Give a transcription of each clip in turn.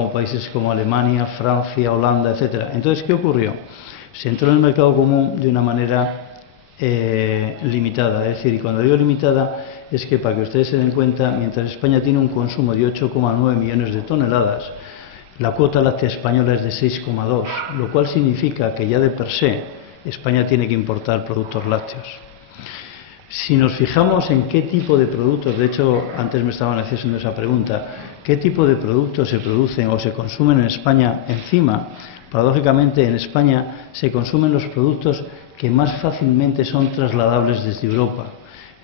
como países como Alemania, Francia, Holanda, etc. Entonces, ¿qué ocurrió? Se entró en el mercado común de una manera limitada, es decir, y cuando digo limitada es que, para que ustedes se den cuenta, mientras España tiene un consumo de 8,9 millones de toneladas, la cuota láctea española es de 6,2, lo cual significa que ya de per se España tiene que importar productos lácteos. Si nos fijamos en qué tipo de productos, de hecho antes me estaban haciendo esa pregunta, qué tipo de productos se producen o se consumen en España, encima, paradójicamente en España se consumen los productos que más fácilmente son trasladables desde Europa.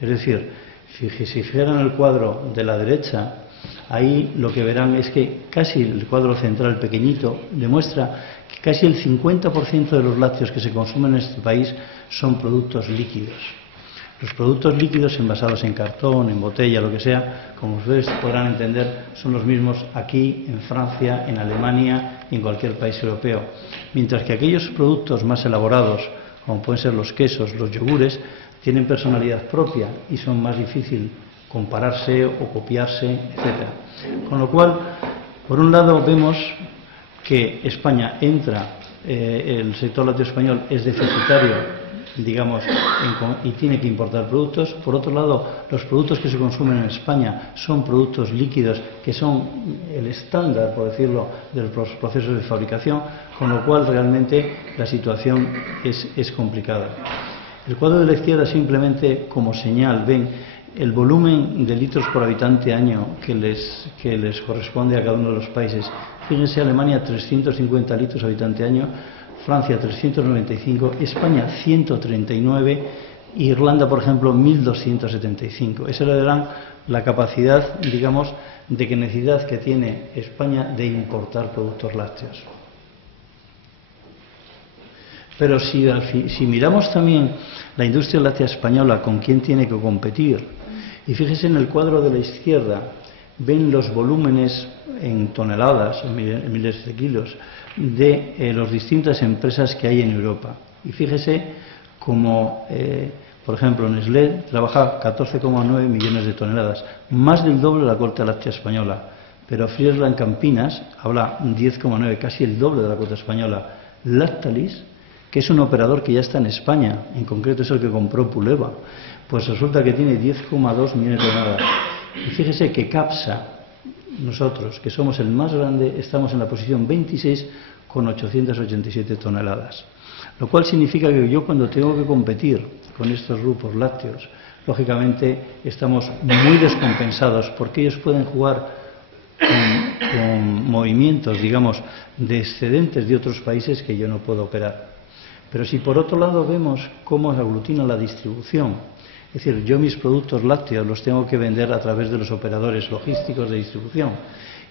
Es decir, si fijaran el cuadro de la derecha, ahí lo que verán es que casi el cuadro central pequeñito demuestra que casi el 50% de los lácteos que se consumen en este país son productos líquidos. Los productos líquidos envasados en cartón, en botella, lo que sea, como ustedes podrán entender, son los mismos aquí, en Francia, en Alemania y en cualquier país europeo. Mientras que aquellos productos más elaborados, como pueden ser los quesos, los yogures, tienen personalidad propia y son más difícil compararse o copiarse, etc. Con lo cual, por un lado vemos que España entra, el sector lácteo español es deficitario, digamos, y tiene que importar productos. Por otro lado, los productos que se consumen en España son productos líquidos que son el estándar, por decirlo, de los procesos de fabricación, con lo cual realmente la situación es complicada. El cuadro de la izquierda simplemente como señal, ven el volumen de litros por habitante año que les corresponde a cada uno de los países. Fíjense, Alemania 350 litros habitante año, Francia 395, España 139, Irlanda, por ejemplo, 1.275. Esa le darán la capacidad, digamos, de necesidad que tiene España de importar productos lácteos. Pero si miramos también la industria láctea española, con quién tiene que competir, y fíjense en el cuadro de la izquierda, ven los volúmenes en toneladas, en miles de kilos, de las distintas empresas que hay en Europa. Y fíjese como, por ejemplo, Nestlé trabaja 14,9 millones de toneladas, más del doble de la cuota láctea española. Pero Friesland Campinas habla 10,9, casi el doble de la cuota española. Lactalis, que es un operador que ya está en España, en concreto es el que compró Puleva, pues resulta que tiene 10,2 millones de toneladas. Y fíjese que Capsa, nosotros, que somos el más grande, estamos en la posición 26 con 887 toneladas. Lo cual significa que yo, cuando tengo que competir con estos grupos lácteos, lógicamente estamos muy descompensados, porque ellos pueden jugar con movimientos, digamos, de excedentes de otros países que yo no puedo operar. Pero si por otro lado vemos cómo se aglutina la distribución, es decir, yo mis productos lácteos los tengo que vender a través de los operadores logísticos de distribución,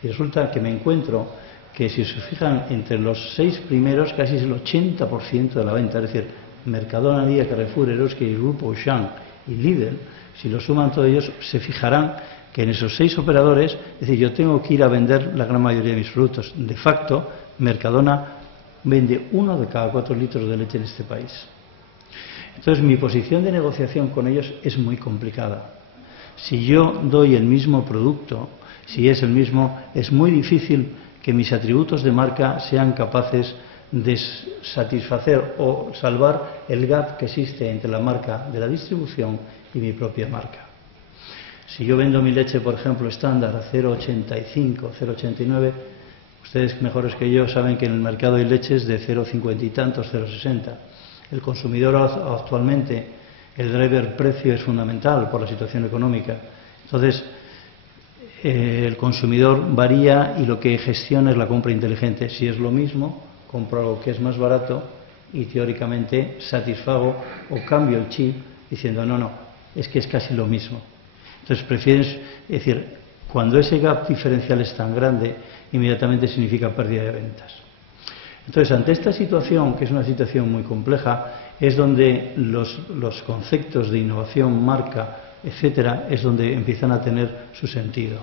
y resulta que me encuentro que, si se fijan, entre los 6 primeros casi es el 80% de la venta, es decir, Mercadona, Día, Carrefour, Eroski, Grupo Auchan y Lidl, si lo suman todos ellos, se fijarán que en esos 6 operadores, es decir, yo tengo que ir a vender la gran mayoría de mis productos. De facto, Mercadona vende 1 de cada 4 litros de leche en este país. Entonces, mi posición de negociación con ellos es muy complicada. Si yo doy el mismo producto, si es el mismo, es muy difícil que mis atributos de marca sean capaces de satisfacer o salvar el gap que existe entre la marca de la distribución y mi propia marca. Si yo vendo mi leche, por ejemplo, estándar a 0,85, 0,89, ustedes mejores que yo saben que en el mercado hay leches de 0,50 y tantos, 0,60. El consumidor actualmente, el driver precio es fundamental por la situación económica. Entonces, el consumidor varía y lo que gestiona es la compra inteligente. Si es lo mismo, compro algo que es más barato y teóricamente satisfago o cambio el chip diciendo no, es que es casi lo mismo. Entonces prefieres, es decir, cuando ese gap diferencial es tan grande, inmediatamente significa pérdida de ventas. Entonces, ante esta situación, que es una situación muy compleja, es donde los conceptos de innovación, marca, etcétera, es donde empiezan a tener su sentido.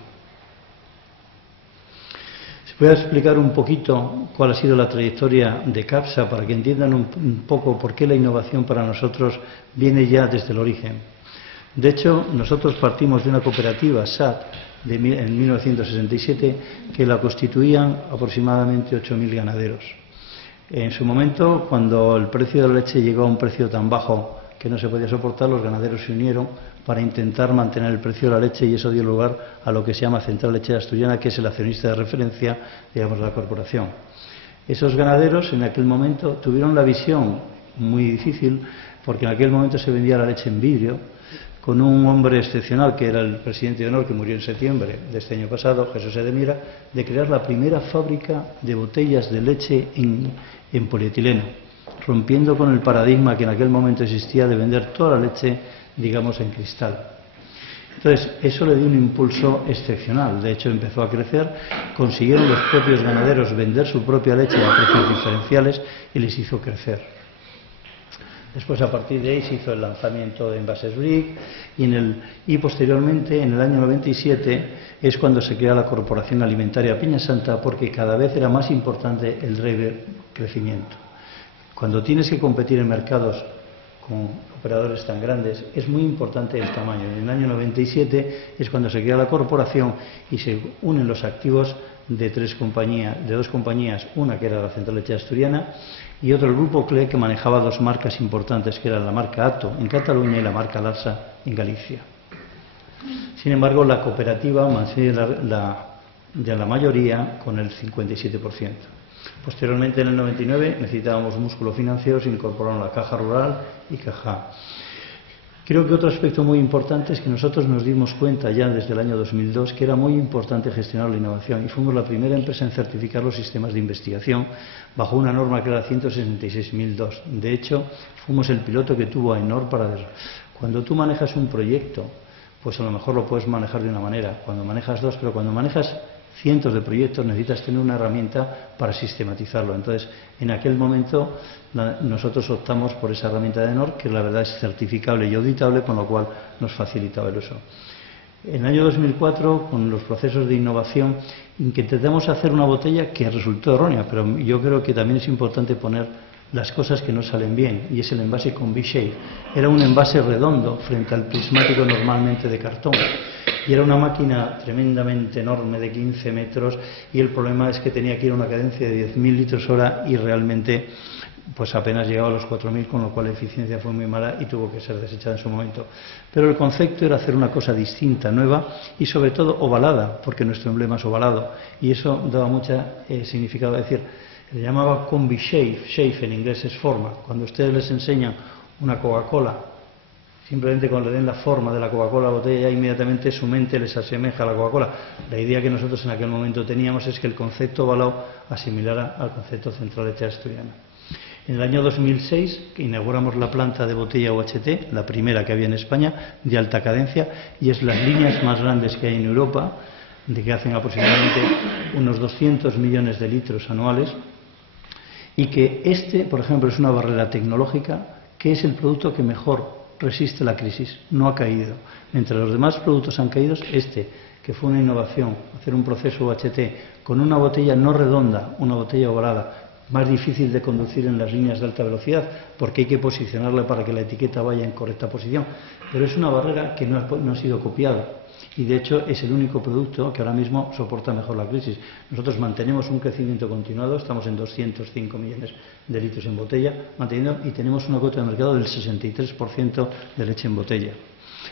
Si voy a explicar un poquito cuál ha sido la trayectoria de Capsa para que entiendan un poco por qué la innovación para nosotros viene ya desde el origen. De hecho, nosotros partimos de una cooperativa, SAT, en 1967, que la constituían aproximadamente 8.000 ganaderos. En su momento, cuando el precio de la leche llegó a un precio tan bajo que no se podía soportar, los ganaderos se unieron para intentar mantener el precio de la leche, y eso dio lugar a lo que se llama Central Lechera Asturiana, que es el accionista de referencia, digamos, de la corporación. Esos ganaderos en aquel momento tuvieron la visión muy difícil, porque en aquel momento se vendía la leche en vidrio, con un hombre excepcional que era el presidente de honor, que murió en septiembre de este año pasado, Jesús Edemira, de crear la primera fábrica de botellas de leche en polietileno, rompiendo con el paradigma que en aquel momento existía de vender toda la leche, digamos, en cristal. Entonces, eso le dio un impulso excepcional. De hecho, empezó a crecer, consiguieron los propios ganaderos vender su propia leche a precios diferenciales y les hizo crecer. Después, a partir de ahí, se hizo el lanzamiento de Envases Brick y posteriormente, en el año 97, es cuando se crea la Corporación Alimentaria Peña Santa, porque cada vez era más importante el driver crecimiento. Cuando tienes que competir en mercados con operadores tan grandes, es muy importante el tamaño. En el año 97 es cuando se crea la corporación y se unen los activos de dos compañías, una que era la Central Lechera Asturiana y otro el Grupo CLE, que manejaba dos marcas importantes, que eran la marca Ato en Cataluña y la marca Larsa en Galicia. Sin embargo, la cooperativa mantiene la mayoría con el 57%. Posteriormente, en el 99, necesitábamos músculo financiero, se incorporaron la Caja Rural y Caja. Creo que otro aspecto muy importante es que nosotros nos dimos cuenta ya desde el año 2002 que era muy importante gestionar la innovación, y fuimos la primera empresa en certificar los sistemas de investigación bajo una norma que era 166.002. De hecho, fuimos el piloto que tuvo AENOR para ver. Cuando tú manejas un proyecto, pues a lo mejor lo puedes manejar de una manera, cuando manejas dos, pero cuando manejas cientos de proyectos necesitas tener una herramienta para sistematizarlo. Entonces, en aquel momento nosotros optamos por esa herramienta de AENOR, que la verdad es certificable y auditable, con lo cual nos facilitaba el uso. En el año 2004, con los procesos de innovación, intentamos hacer una botella que resultó errónea, pero yo creo que también es importante poner las cosas que no salen bien, y es el envase con V-shape. Era un envase redondo frente al prismático normalmente de cartón. Y era una máquina tremendamente enorme de 15 metros, y el problema es que tenía que ir a una cadencia de 10.000 litros hora y realmente pues apenas llegaba a los 4.000, con lo cual la eficiencia fue muy mala y tuvo que ser desechada en su momento. Pero el concepto era hacer una cosa distinta, nueva y sobre todo ovalada, porque nuestro emblema es ovalado, y eso daba mucha significado. Es decir, le llamaba combi shape, shape en inglés es forma. Cuando ustedes les enseñan una Coca-Cola, simplemente cuando le den la forma de la Coca-Cola a la botella, ya inmediatamente su mente les asemeja a la Coca-Cola. La idea que nosotros en aquel momento teníamos es que el concepto ovalado asimilara al concepto Central Lechera Asturiana. En el año 2006 inauguramos la planta de botella UHT, la primera que había en España, de alta cadencia, y es las líneas más grandes que hay en Europa, de que hacen aproximadamente unos 200 millones de litros anuales, y que por ejemplo, es una barrera tecnológica, que es el producto que mejor resiste la crisis, no ha caído. Mientras los demás productos han caído, que fue una innovación, hacer un proceso UHT con una botella no redonda, una botella ovalada, más difícil de conducir en las líneas de alta velocidad, porque hay que posicionarla para que la etiqueta vaya en correcta posición. Pero es una barrera que no ha sido copiada, y de hecho es el único producto que ahora mismo soporta mejor la crisis. Nosotros mantenemos un crecimiento continuado, estamos en 205 millones de litros en botella, y tenemos una cuota de mercado del 63% de leche en botella.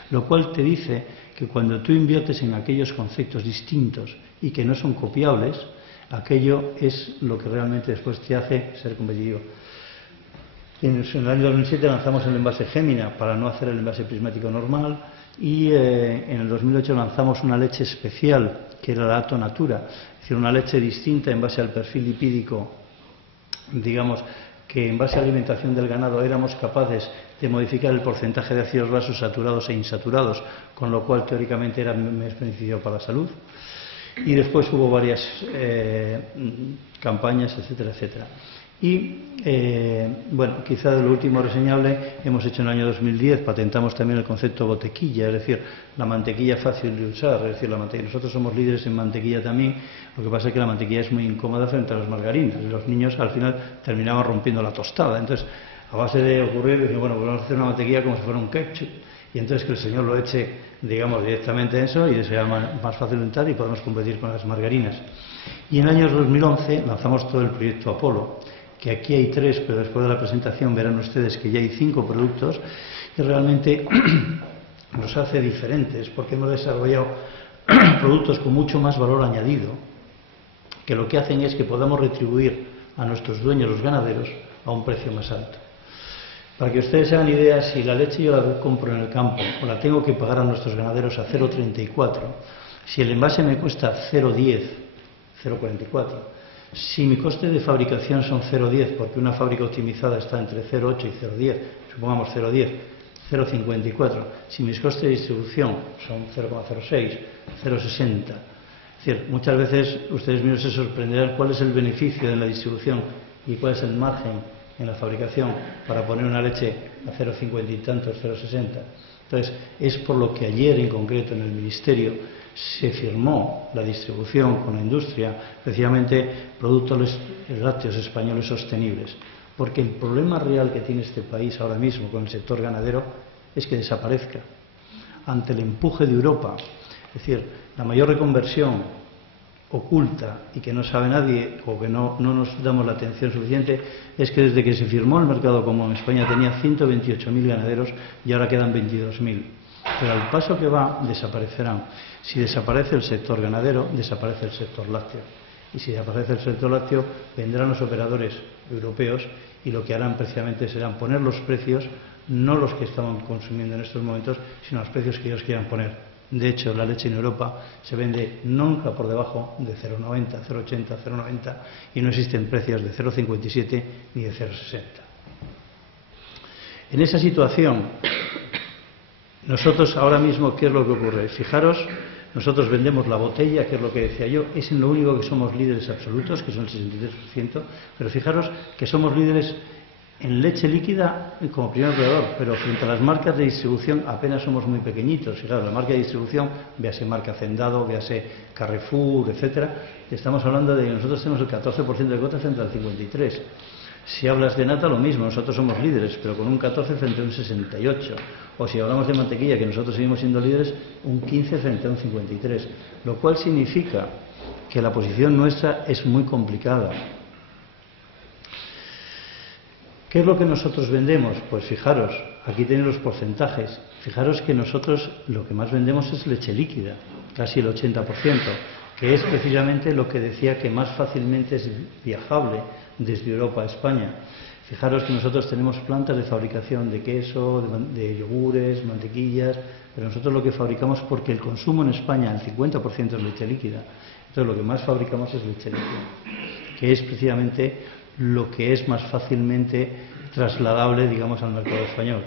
Lo cual te dice que cuando tú inviertes en aquellos conceptos distintos y que no son copiables, aquello es lo que realmente después te hace ser competitivo. En el año 2007 lanzamos el envase Gémina para no hacer el envase prismático normal, y en el 2008 lanzamos una leche especial que era la Ato Natura, es decir, una leche distinta en base al perfil lipídico, digamos que en base a la alimentación del ganado éramos capaces de modificar el porcentaje de ácidos grasos saturados e insaturados, con lo cual teóricamente era más beneficioso para la salud. Y después hubo varias campañas, etcétera, etcétera. Y, bueno, quizá de lo último reseñable, hemos hecho en el año 2010, patentamos también el concepto botequilla, es decir, la mantequilla fácil de usar, es decir, nosotros somos líderes en mantequilla también, lo que pasa es que la mantequilla es muy incómoda frente a las margarinas, y los niños al final terminaban rompiendo la tostada. Entonces, a base de ocurrir, bueno, pues vamos a hacer una mantequilla como si fuera un ketchup, y entonces que el señor lo eche, digamos, directamente en eso y sea más fácil de untar y podemos competir con las margarinas. Y en el año 2011 lanzamos todo el proyecto Apolo, que aquí hay 3, pero después de la presentación verán ustedes que ya hay 5 productos que realmente nos hace diferentes, porque hemos desarrollado productos con mucho más valor añadido, que lo que hacen es que podamos retribuir a nuestros dueños, los ganaderos, a un precio más alto. Para que ustedes se hagan idea, si la leche yo la compro en el campo o la tengo que pagar a nuestros ganaderos a 0,34, si el envase me cuesta 0,10, 0,44, si mi coste de fabricación son 0,10, porque una fábrica optimizada está entre 0,8 y 0,10, supongamos 0,10, 0,54, si mis costes de distribución son 0,06, 0,60, es decir, muchas veces ustedes mismos se sorprenderán cuál es el beneficio de la distribución y cuál es el margen en la fabricación para poner una leche a 0,50 y tantos, 0,60. Entonces, es por lo que ayer en concreto en el Ministerio se firmó la distribución con la industria, precisamente productos lácteos españoles sostenibles. Porque el problema real que tiene este país ahora mismo con el sector ganadero es que desaparezca. Ante el empuje de Europa, es decir, la mayor reconversión oculta y que no sabe nadie o que no nos damos la atención suficiente es que desde que se firmó el mercado común España tenía 128.000 ganaderos y ahora quedan 22.000. Pero al paso que va desaparecerán. Si desaparece el sector ganadero, desaparece el sector lácteo. Y si desaparece el sector lácteo, vendrán los operadores europeos y lo que harán precisamente serán poner los precios, no los que estaban consumiendo en estos momentos, sino los precios que ellos quieran poner. De hecho, la leche en Europa se vende nunca por debajo de 0,90, 0,80, 0,90 y no existen precios de 0,57 ni de 0,60. En esa situación, nosotros ahora mismo, ¿qué es lo que ocurre? Fijaros, nosotros vendemos la botella, que es lo que decía yo, es en lo único que somos líderes absolutos, que son el 63%, pero fijaros que somos líderes en leche líquida como primer operador, pero frente a las marcas de distribución apenas somos muy pequeñitos. Fijaros, la marca de distribución, véase marca Hacendado, véase Carrefour, etcétera, estamos hablando de que nosotros tenemos el 14% de cuota frente al 53%. Si hablas de nata, lo mismo, nosotros somos líderes, pero con un 14 frente a un 68. O si hablamos de mantequilla, que nosotros seguimos siendo líderes, un 15 frente a un 53. Lo cual significa que la posición nuestra es muy complicada. ¿Qué es lo que nosotros vendemos? Pues fijaros, aquí tenéis los porcentajes. Fijaros que nosotros lo que más vendemos es leche líquida, casi el 80%, que es precisamente lo que decía que más fácilmente es viajable desde Europa a España. Fijaros que nosotros tenemos plantas de fabricación de queso, de yogures, mantequillas, pero nosotros lo que fabricamos, porque el consumo en España, el 50% es leche líquida, entonces lo que más fabricamos es leche líquida, que es precisamente lo que es más fácilmente trasladable, digamos, al mercado español.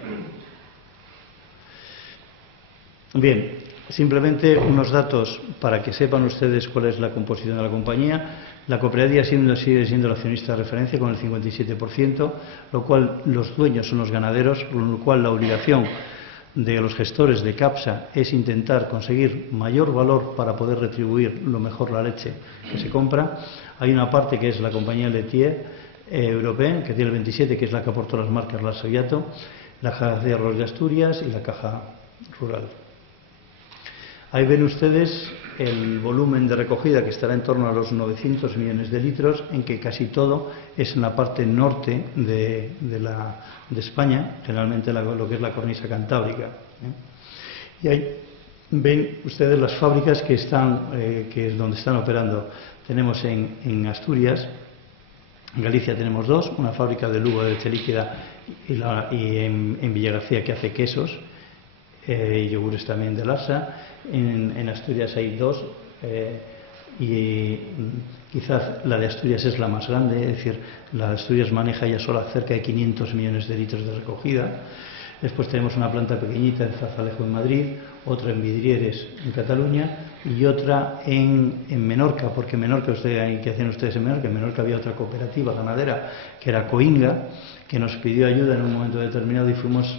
Bien, simplemente unos datos para que sepan ustedes cuál es la composición de la compañía. La cooperativa sigue siendo el accionista de referencia con el 57%, lo cual los dueños son los ganaderos, con lo cual la obligación de los gestores de CAPSA es intentar conseguir mayor valor para poder retribuir lo mejor la leche que se compra. Hay una parte que es la compañía Laitier Europea, que tiene el 27%, que es la que aportó las marcas Larsa y Yato, la Caja de Arroz de Asturias y la Caja Rural. Ahí ven ustedes el volumen de recogida, que estará en torno a los 900 millones de litros, en que casi todo es en la parte norte de España, generalmente lo que es la cornisa cantábrica. Y ahí ven ustedes las fábricas que es donde están operando. Tenemos en Asturias, en Galicia tenemos 2, una fábrica de Lugo de leche líquida y en Villagarcía que hace quesos y yogures también de Larsa. En Asturias hay 2 y quizás la de Asturias es la más grande, es decir, la de Asturias maneja ya solo cerca de 500 millones de litros de recogida. Después tenemos una planta pequeñita en Zarzalejo en Madrid, otra en Vidrieres en Cataluña y otra en Menorca, porque en Menorca, ¿qué hacen ustedes en Menorca? En Menorca había otra cooperativa ganadera que era Coinga, que nos pidió ayuda en un momento determinado y fuimos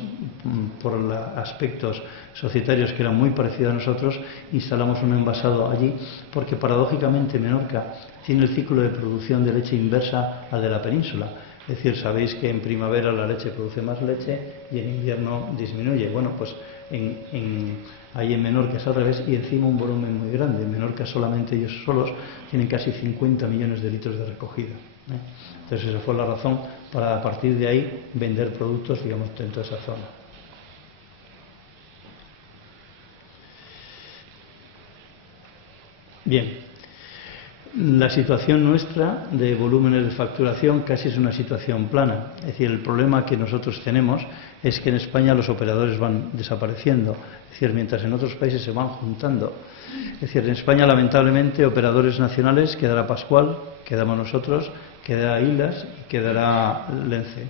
por aspectos societarios que eran muy parecidos a nosotros, instalamos un envasado allí, porque paradójicamente Menorca tiene el ciclo de producción de leche inversa al de la península. Es decir, sabéis que en primavera la leche produce más leche y en invierno disminuye. Bueno, pues ahí en Menorca es al revés, y encima un volumen muy grande. En Menorca solamente ellos solos tienen casi 50 millones de litros de recogida. Entonces esa fue la razón para a partir de ahí vender productos, digamos, dentro de esa zona. Bien, la situación nuestra de volúmenes de facturación casi es una situación plana. Es decir, el problema que nosotros tenemos es que en España los operadores van desapareciendo. Es decir, mientras en otros países se van juntando. Es decir, en España lamentablemente operadores nacionales quedará Pascual, quedamos nosotros, quedará Hilas y quedará Lence,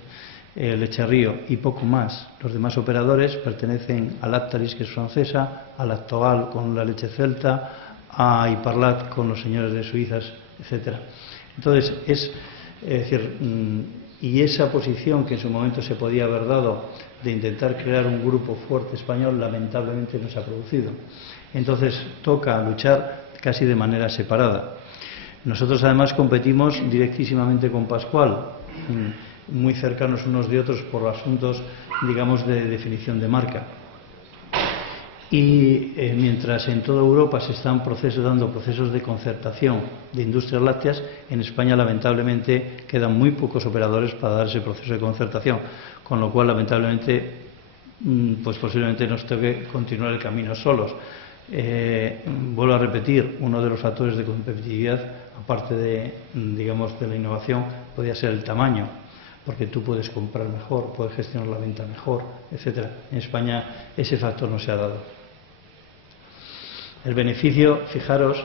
Lecherrío y poco más. Los demás operadores pertenecen a Lactalis, que es francesa, a Lactogal con la leche celta, a Iparlat con los señores de Suizas, etcétera. Entonces, es decir, y esa posición que en su momento se podía haber dado de intentar crear un grupo fuerte español, lamentablemente no se ha producido. Entonces, toca luchar casi de manera separada. Nosotros además competimos directísimamente con Pascual, muy cercanos unos de otros por asuntos, digamos, de definición de marca. Y mientras en toda Europa se están dando procesos de concertación de industrias lácteas, en España lamentablemente quedan muy pocos operadores para dar ese proceso de concertación, con lo cual lamentablemente pues posiblemente nos toque continuar el camino solos. Vuelvo a repetir, uno de los factores de competitividad, aparte de, digamos, de la innovación, podría ser el tamaño, porque tú puedes comprar mejor, puedes gestionar la venta mejor, etcétera. En España ese factor no se ha dado. El beneficio, fijaros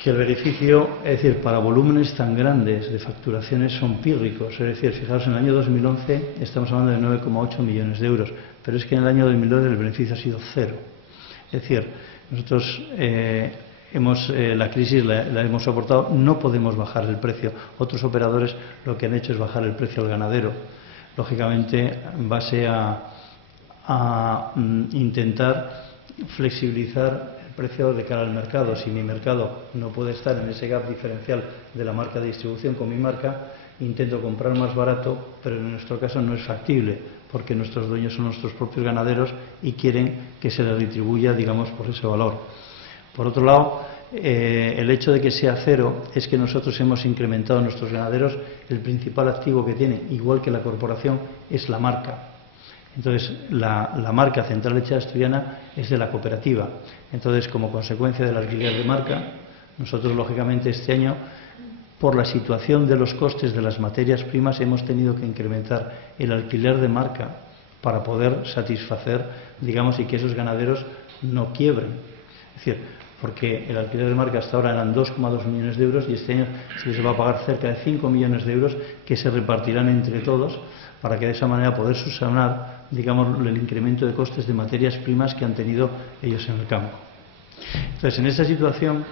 que el beneficio, es decir, para volúmenes tan grandes de facturaciones son pírricos. Es decir, fijaros, en el año 2011 estamos hablando de 9,8 millones de euros, pero es que en el año 2012 el beneficio ha sido cero. Es decir, nosotros la crisis la hemos soportado, no podemos bajar el precio. Otros operadores lo que han hecho es bajar el precio al ganadero, lógicamente en base a intentar flexibilizar el precio de cara al mercado. Si mi mercado no puede estar en ese gap diferencial de la marca de distribución con mi marca, intento comprar más barato, pero en nuestro caso no es factible, porque nuestros dueños son nuestros propios ganaderos y quieren que se les retribuya, digamos, por ese valor. Por otro lado, el hecho de que sea cero es que nosotros hemos incrementado a nuestros ganaderos. El principal activo que tiene, igual que la corporación, es la marca. Entonces, la marca Central Lechera Asturiana es de la cooperativa. Entonces, como consecuencia del alquiler de marca, nosotros, lógicamente, este año, por la situación de los costes de las materias primas, hemos tenido que incrementar el alquiler de marca para poder satisfacer, digamos, y que esos ganaderos no quiebren. Es decir, porque el alquiler de marca hasta ahora eran 2,2 millones de euros y este año se va a pagar cerca de 5 millones de euros que se repartirán entre todos para que de esa manera poder subsanar, digamos, el incremento de costes de materias primas que han tenido ellos en el campo. Entonces, en esta situación,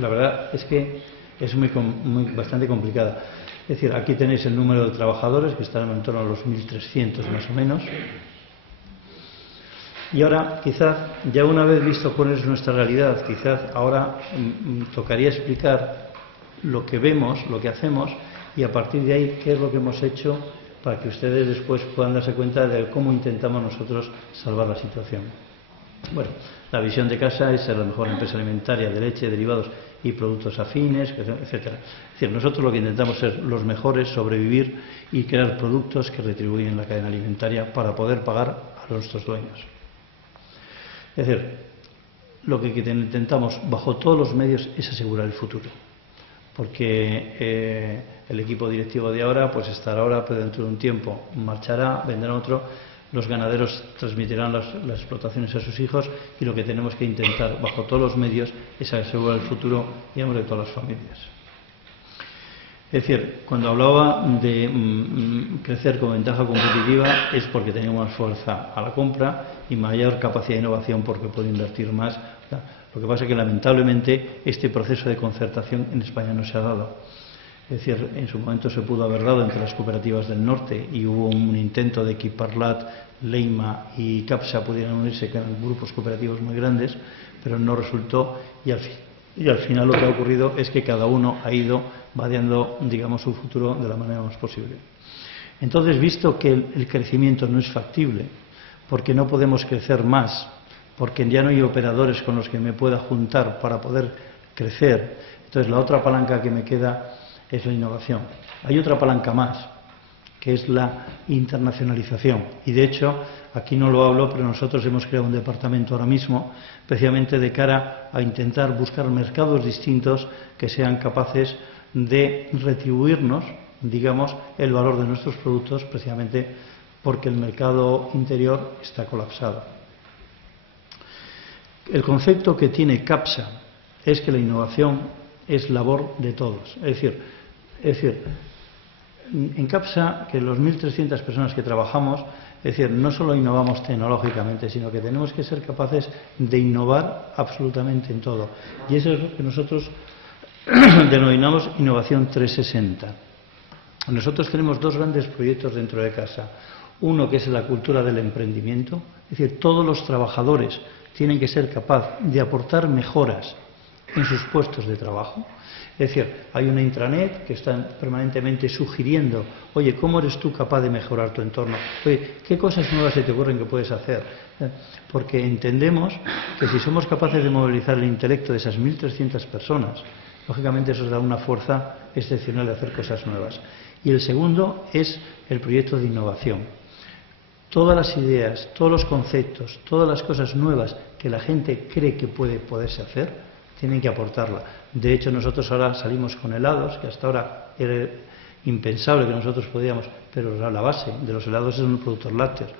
la verdad es que es bastante complicada. Es decir, aquí tenéis el número de trabajadores, que están en torno a los 1.300 más o menos. Y ahora, quizás, ya una vez visto cuál es nuestra realidad, quizás ahora tocaría explicar lo que vemos, lo que hacemos, y a partir de ahí qué es lo que hemos hecho para que ustedes después puedan darse cuenta de cómo intentamos nosotros salvar la situación. Bueno, la visión de casa es ser la mejor empresa alimentaria de leche, derivados y productos afines, etcétera. Es decir, nosotros lo que intentamos es ser los mejores, sobrevivir y crear productos que retribuyen la cadena alimentaria para poder pagar a nuestros dueños. Es decir, lo que intentamos bajo todos los medios es asegurar el futuro, porque el equipo directivo de ahora pues estará ahora, pero dentro de un tiempo marchará, vendrá otro, los ganaderos transmitirán las explotaciones a sus hijos, y lo que tenemos que intentar bajo todos los medios es asegurar el futuro, digamos, de todas las familias. Es decir, cuando hablaba de crecer con ventaja competitiva es porque tenemos más fuerza a la compra y mayor capacidad de innovación porque puede invertir más. Lo que pasa es que lamentablemente este proceso de concertación en España no se ha dado. Es decir, en su momento se pudo haber dado entre las cooperativas del norte y hubo un intento de que Iparlat, Leima y Capsa pudieran unirse con grupos cooperativos muy grandes, pero no resultó, y al final lo que ha ocurrido es que cada uno ha ido vadeando, digamos, su futuro de la manera más posible. Entonces, visto que el crecimiento no es factible, porque no podemos crecer más, porque ya no hay operadores con los que me pueda juntar para poder crecer. Entonces, la otra palanca que me queda es la innovación. Hay otra palanca más, que es la internacionalización. Y, de hecho, aquí no lo hablo, pero nosotros hemos creado un departamento ahora mismo, precisamente de cara a intentar buscar mercados distintos que sean capaces de retribuirnos, digamos, el valor de nuestros productos, precisamente porque el mercado interior está colapsado. El concepto que tiene CAPSA es que la innovación es labor de todos. Es decir, en CAPSA, que los 1.300 personas que trabajamos, es decir, no solo innovamos tecnológicamente, sino que tenemos que ser capaces de innovar absolutamente en todo. Y eso es lo que nosotros denominamos innovación 360. Nosotros tenemos dos grandes proyectos dentro de CAPSA. Uno que es la cultura del emprendimiento, es decir, todos los trabajadores tienen que ser capaces de aportar mejoras en sus puestos de trabajo. Es decir, hay una intranet que está permanentemente sugiriendo, oye, ¿cómo eres tú capaz de mejorar tu entorno? Oye, ¿qué cosas nuevas se te ocurren que puedes hacer? Porque entendemos que si somos capaces de movilizar el intelecto de esas 1.300 personas, lógicamente eso da una fuerza excepcional de hacer cosas nuevas. Y el segundo es el proyecto de innovación. Todas las ideas, todos los conceptos, todas las cosas nuevas que la gente cree que puede poderse hacer, tienen que aportarla. De hecho, nosotros ahora salimos con helados, que hasta ahora era impensable que nosotros podíamos, pero la base de los helados es un productos lácteos.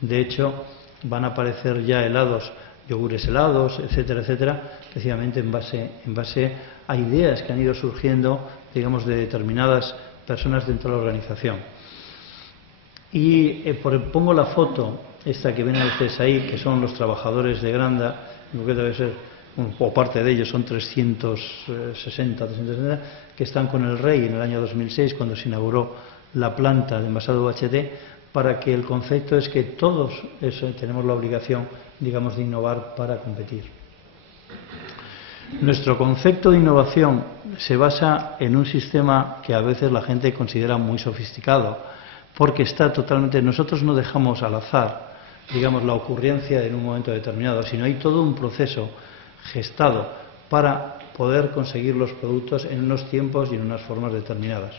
De hecho, van a aparecer ya helados, yogures helados, etcétera, etcétera, precisamente en base a ideas que han ido surgiendo, digamos, de determinadas personas dentro de la organización. Y pongo la foto, esta que ven ustedes ahí, que son los trabajadores de Granda, que debe ser, o parte de ellos, son 360, que están con el rey en el año 2006, cuando se inauguró la planta de envasado UHT, para que el concepto es que todos tenemos la obligación, digamos, de innovar para competir. Nuestro concepto de innovación se basa en un sistema que a veces la gente considera muy sofisticado, porque está totalmente, nosotros no dejamos al azar, digamos, la ocurrencia en un momento determinado, sino hay todo un proceso gestado para poder conseguir los productos en unos tiempos y en unas formas determinadas.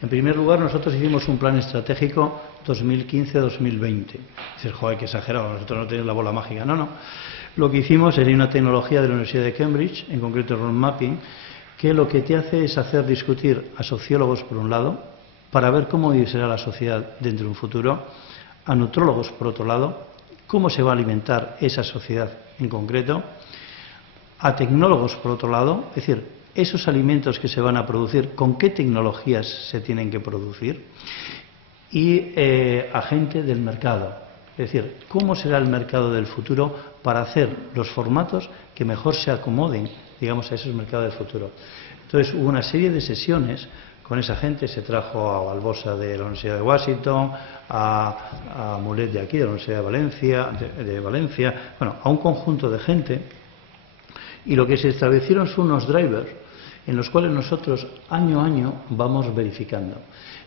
En primer lugar, nosotros hicimos un plan estratégico 2015-2020. Dices, joder, qué exagerado, nosotros no tenemos la bola mágica. No. Lo que hicimos era una tecnología de la Universidad de Cambridge, en concreto el road mapping, que lo que te hace es hacer discutir a sociólogos por un lado, para ver cómo será la sociedad dentro de un futuro, a nutrólogos por otro lado, cómo se va a alimentar esa sociedad en concreto, a tecnólogos por otro lado, es decir, esos alimentos que se van a producir, con qué tecnologías se tienen que producir, y a gente del mercado, es decir, cómo será el mercado del futuro para hacer los formatos que mejor se acomoden, digamos, a esos mercados del futuro. Entonces hubo una serie de sesiones con esa gente, se trajo a Balbosa de la Universidad de Washington, a Mulet de aquí, de la Universidad de Valencia, bueno, a un conjunto de gente, y lo que se establecieron son unos drivers en los cuales nosotros año a año vamos verificando.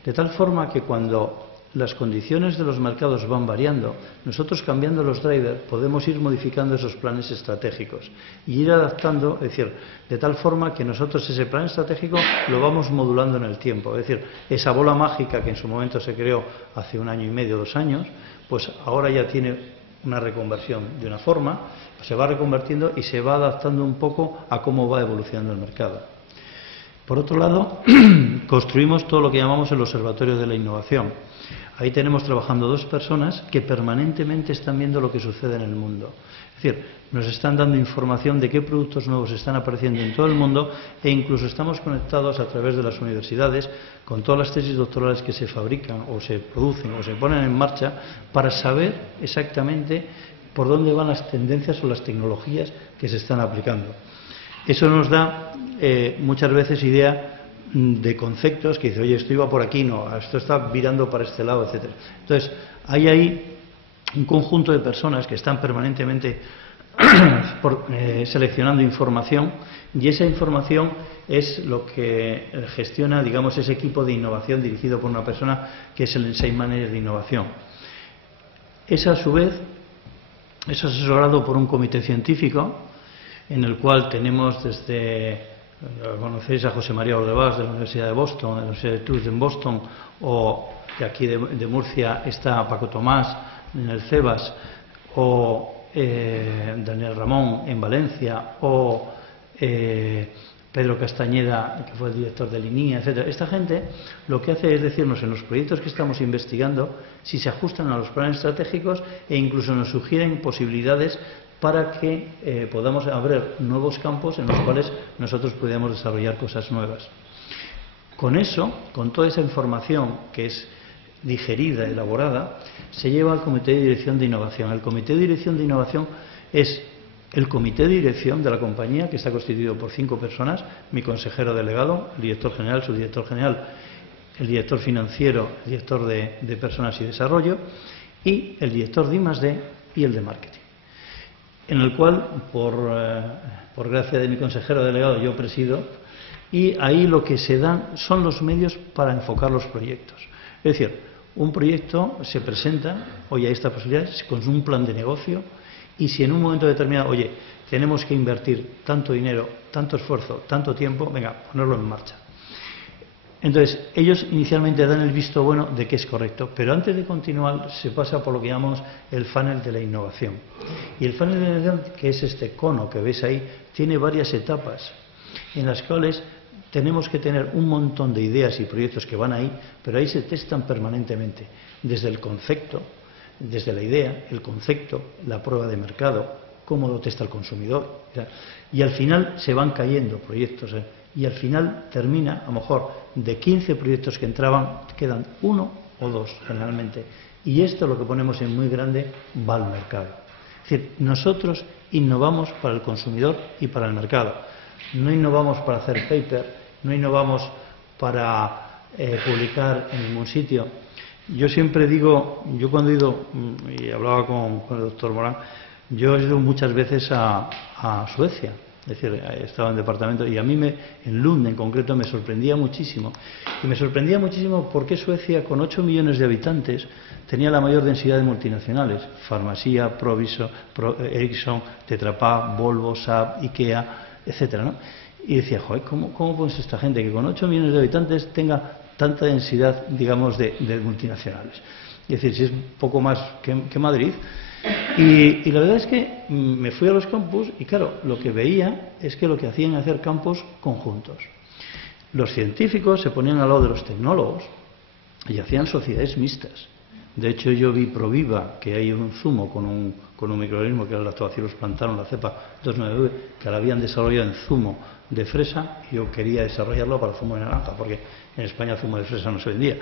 De tal forma que cuando las condiciones de los mercados van variando, nosotros cambiando los drivers podemos ir modificando esos planes estratégicos y ir adaptando, es decir, de tal forma que nosotros ese plan estratégico lo vamos modulando en el tiempo. Es decir, esa bola mágica que en su momento se creó hace 1 año y medio, 2 años, pues ahora ya tiene una reconversión de una forma, se va reconvirtiendo y se va adaptando un poco a cómo va evolucionando el mercado. Por otro lado, construimos todo lo que llamamos el Observatorio de la Innovación. Ahí tenemos trabajando 2 personas que permanentemente están viendo lo que sucede en el mundo. Es decir, nos están dando información de qué productos nuevos están apareciendo en todo el mundo e incluso estamos conectados a través de las universidades con todas las tesis doctorales que se fabrican o se producen o se ponen en marcha para saber exactamente por dónde van las tendencias o las tecnologías que se están aplicando. Eso nos da muchas veces idea de conceptos que dice, oye, esto iba por aquí, no, esto está virando para este lado, etcétera. Entonces, hay ahí un conjunto de personas que están permanentemente seleccionando información y esa información es lo que gestiona, digamos, ese equipo de innovación dirigido por una persona que es el Sales Manager de innovación. Es a su vez es asesorado por un comité científico en el cual tenemos desde, conocéis a José María Ordebás de la Universidad de Boston, de la Universidad de Tufts en Boston, o de aquí de Murcia está Paco Tomás en el CEBAS, o Daniel Ramón en Valencia, o Pedro Castañeda, que fue el director del INIA, etc. Esta gente lo que hace es decirnos en los proyectos que estamos investigando si se ajustan a los planes estratégicos e incluso nos sugieren posibilidades para que podamos abrir nuevos campos en los cuales nosotros podamos desarrollar cosas nuevas. Con eso, con toda esa información que es digerida, elaborada, se lleva al Comité de Dirección de Innovación. El Comité de Dirección de Innovación es el comité de dirección de la compañía, que está constituido por 5 personas: mi consejero delegado, el director general, subdirector general, el director financiero, el director de personas y desarrollo, y el director de I+D y el de marketing, en el cual, por gracia de mi consejero delegado, yo presido, y ahí lo que se dan son los medios para enfocar los proyectos. Es decir, un proyecto se presenta, oye, hay esta posibilidad, con un plan de negocio. Y si en un momento determinado, oye, tenemos que invertir tanto dinero, tanto esfuerzo, tanto tiempo, venga, ponerlo en marcha. Entonces, ellos inicialmente dan el visto bueno de que es correcto, pero antes de continuar se pasa por lo que llamamos el funnel de la innovación. Y el funnel de la innovación, que es este cono que ves ahí, tiene varias etapas en las cuales tenemos que tener un montón de ideas y proyectos que van ahí, pero ahí se testan permanentemente, desde el concepto, desde la idea, el concepto, la prueba de mercado, cómo lo testa el consumidor, y al final se van cayendo proyectos, y al final termina, a lo mejor, de 15 proyectos que entraban, quedan 1 o 2 generalmente, y esto lo que ponemos en muy grande va al mercado. Es decir, nosotros innovamos para el consumidor y para el mercado, no innovamos para hacer paper, no innovamos para publicar en ningún sitio. Yo siempre digo, yo cuando he ido, y hablaba con el doctor Morán, yo he ido muchas veces a Suecia, es decir, he estado en departamento, y a mí en Lund en concreto me sorprendía muchísimo. Y me sorprendía muchísimo porque Suecia, con 8 millones de habitantes, tenía la mayor densidad de multinacionales: Farmacia, Proviso, Ericsson, Tetra Pak, Volvo, Saab, Ikea, etcétera, ¿no? Y decía, joder, ¿cómo puede ser esta gente que con 8 millones de habitantes tenga tanta densidad, digamos, de multinacionales? Es decir, si es poco más que Madrid. Y la verdad es que me fui a los campus y, claro, lo que veía es que lo que hacían era hacer campos conjuntos. Los científicos se ponían al lado de los tecnólogos y hacían sociedades mixtas. De hecho, yo vi Proviva, que hay un zumo con un microorganismo que era el Lactobacillus plantarum, la cepa 29V, que la habían desarrollado en zumo de fresa, y yo quería desarrollarlo para zumo de naranja, porque en España el zumo de fresa no se vendía.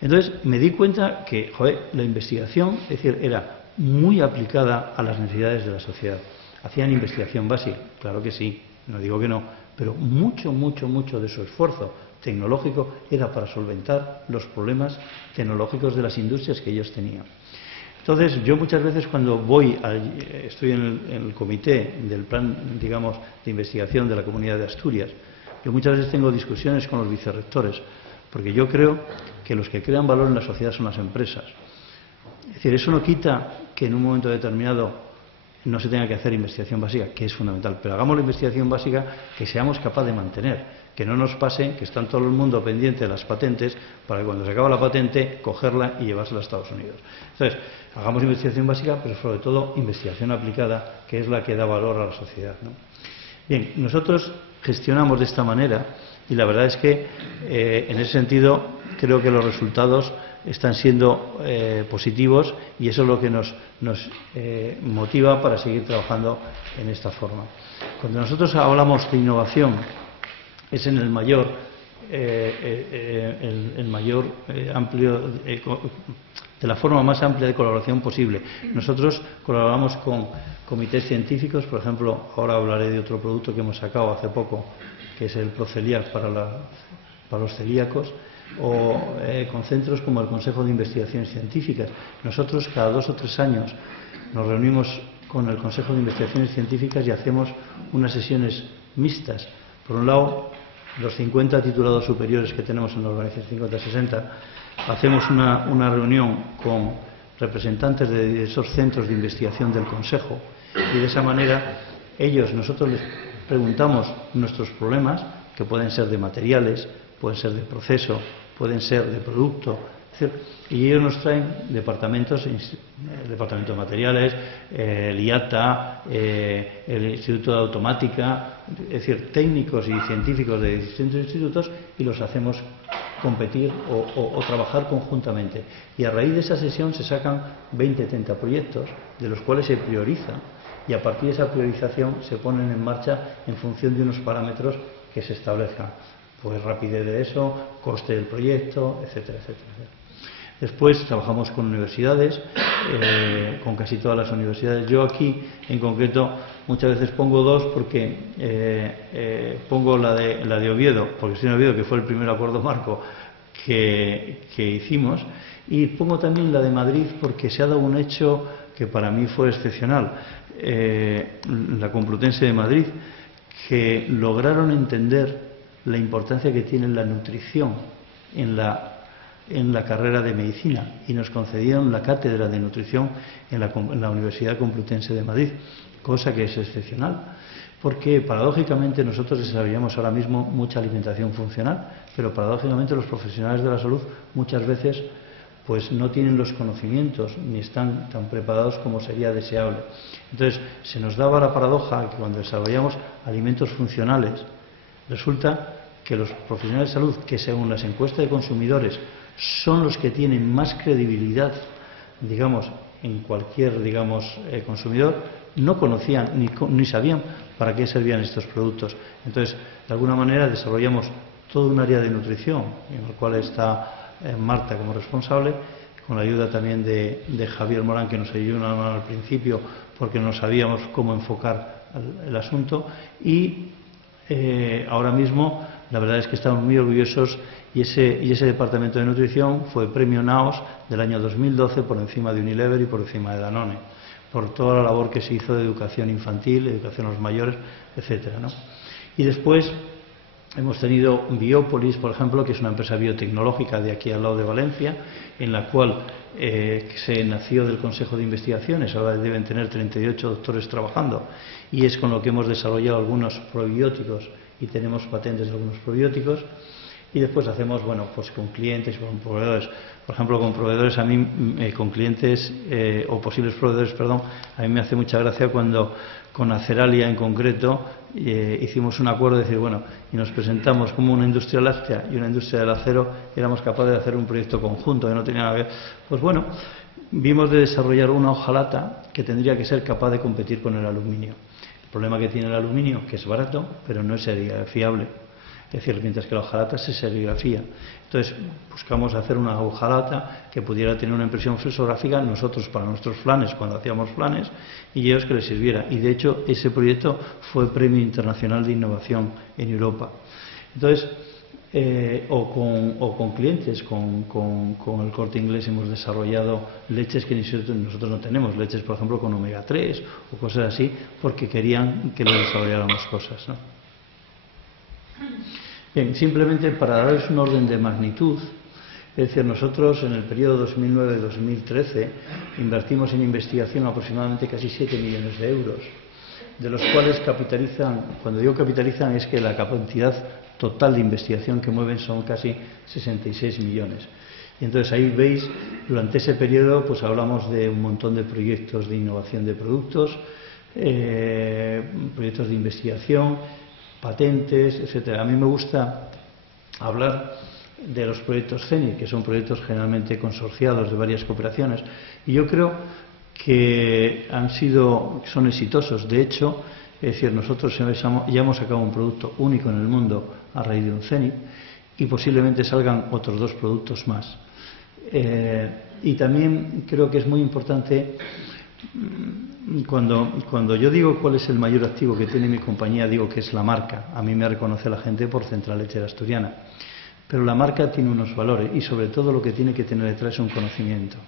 Entonces me di cuenta que, joder, la investigación, es decir, era muy aplicada a las necesidades de la sociedad. Hacían investigación básica, claro que sí, no digo que no, pero mucho de su esfuerzo tecnológico era para solventar los problemas tecnológicos de las industrias que ellos tenían. Entonces, yo muchas veces cuando estoy en el comité del plan, digamos, de investigación de la Comunidad de Asturias, yo muchas veces tengo discusiones con los vicerrectores, porque yo creo que los que crean valor en la sociedad son las empresas. Es decir, eso no quita que en un momento determinado no se tenga que hacer investigación básica, que es fundamental, pero hagamos la investigación básica que seamos capaces de mantener, que no nos pase que está todo el mundo pendiente de las patentes para que cuando se acaba la patente cogerla y llevársela a Estados Unidos. Entonces, hagamos investigación básica, pero sobre todo investigación aplicada, que es la que da valor a la sociedad, ¿no? Bien, nosotros gestionamos de esta manera y la verdad es que en ese sentido creo que los resultados están siendo positivos, y eso es lo que nos motiva para seguir trabajando en esta forma. Cuando nosotros hablamos de innovación, es en el mayor amplio, de la forma más amplia de colaboración posible. Nosotros colaboramos con comités científicos, por ejemplo, ahora hablaré de otro producto que hemos sacado hace poco, que es el Proceliac para los celíacos, o con centros como el Consejo de Investigaciones Científicas. Nosotros cada 2 o 3 años nos reunimos con el Consejo de Investigaciones Científicas y hacemos unas sesiones mixtas. Por un lado, los 50 titulados superiores que tenemos en la organización, 50-60, hacemos una reunión con representantes de esos centros de investigación del Consejo, y de esa manera nosotros les preguntamos nuestros problemas, que pueden ser de materiales, pueden ser de proceso, pueden ser de producto, y ellos nos traen departamentos, el departamento de materiales, el IATA, el Instituto de Automática, es decir, técnicos y científicos de distintos institutos, y los hacemos competir o trabajar conjuntamente. Y a raíz de esa sesión se sacan 20-30 proyectos, de los cuales se prioriza, y a partir de esa priorización se ponen en marcha en función de unos parámetros que se establezcan. Pues rapidez de eso, coste del proyecto, etcétera, etcétera. Después trabajamos con universidades, con casi todas las universidades. Yo aquí, en concreto, muchas veces pongo dos porque pongo la de Oviedo, porque estoy en Oviedo, que fue el primer acuerdo marco que hicimos, y pongo también la de Madrid porque se ha dado un hecho que para mí fue excepcional. La Complutense de Madrid, que lograron entender la importancia que tiene la nutrición en la carrera de medicina, y nos concedieron la cátedra de nutrición en la Universidad Complutense de Madrid, cosa que es excepcional, porque paradójicamente nosotros desarrollamos ahora mismo mucha alimentación funcional, pero paradójicamente los profesionales de la salud muchas veces pues no tienen los conocimientos ni están tan preparados como sería deseable. Entonces se nos daba la paradoja que cuando desarrollamos alimentos funcionales, resulta que los profesionales de salud, que según las encuestas de consumidores son los que tienen más credibilidad, digamos, en cualquier, digamos, consumidor, no conocían ni sabían para qué servían estos productos. Entonces, de alguna manera desarrollamos todo un área de nutrición, en el cual está Marta como responsable, con la ayuda también de Javier Morán, que nos ayudó al principio porque no sabíamos cómo enfocar el asunto, y ahora mismo la verdad es que estamos muy orgullosos, y ese departamento de nutrición fue premio NAOS del año 2012 por encima de Unilever y por encima de Danone, por toda la labor que se hizo de educación infantil, educación a los mayores, etcétera, ¿no? Y después hemos tenido Biópolis, por ejemplo, que es una empresa biotecnológica de aquí al lado de Valencia, en la cual se nació del Consejo de Investigaciones, ahora deben tener 38 doctores trabajando, y es con lo que hemos desarrollado algunos probióticos y tenemos patentes de algunos probióticos. Y después hacemos, bueno, pues con clientes y con proveedores. Por ejemplo, con proveedores, a mí, con clientes o posibles proveedores, perdón, a mí me hace mucha gracia cuando con Aceralia en concreto hicimos un acuerdo de decir, bueno, y nos presentamos como una industria láctea y una industria del acero, y éramos capaces de hacer un proyecto conjunto que no tenía nada que ver. Pues bueno, vimos de desarrollar una hojalata que tendría que ser capaz de competir con el aluminio. El problema que tiene el aluminio, que es barato, pero no es fiable. Es decir, mientras que la hojalata se serigrafía. Entonces, buscamos hacer una hojalata que pudiera tener una impresión flexográfica, nosotros para nuestros flanes, cuando hacíamos flanes, y ellos que les sirviera. Y de hecho, ese proyecto fue Premio Internacional de Innovación en Europa. Entonces, o con clientes, con el Corte Inglés hemos desarrollado leches que nosotros no tenemos, leches, por ejemplo, con omega 3 o cosas así, porque querían que le desarrolláramos cosas, ¿no? Bien, simplemente para darles un orden de magnitud, es decir, nosotros en el periodo 2009-2013 invertimos en investigación aproximadamente casi 7 millones de euros, de los cuales capitalizan, cuando digo capitalizan es que la cantidad total de investigación que mueven son casi 66 millones. Y entonces ahí veis, durante ese periodo pues hablamos de un montón de proyectos de innovación de productos, proyectos de investigación, patentes, etcétera. A mí me gusta hablar de los proyectos CENI, que son proyectos generalmente consorciados de varias cooperaciones, y yo creo que son exitosos. De hecho, es decir, nosotros ya hemos sacado un producto único en el mundo a raíz de un CENI, y posiblemente salgan otros 2 productos más. Y también creo que es muy importante. Cuando yo digo cuál es el mayor activo que tiene mi compañía, digo que es la marca. A mí me reconoce la gente por Central Lechera Asturiana. Pero la marca tiene unos valores, y sobre todo lo que tiene que tener detrás es un conocimiento.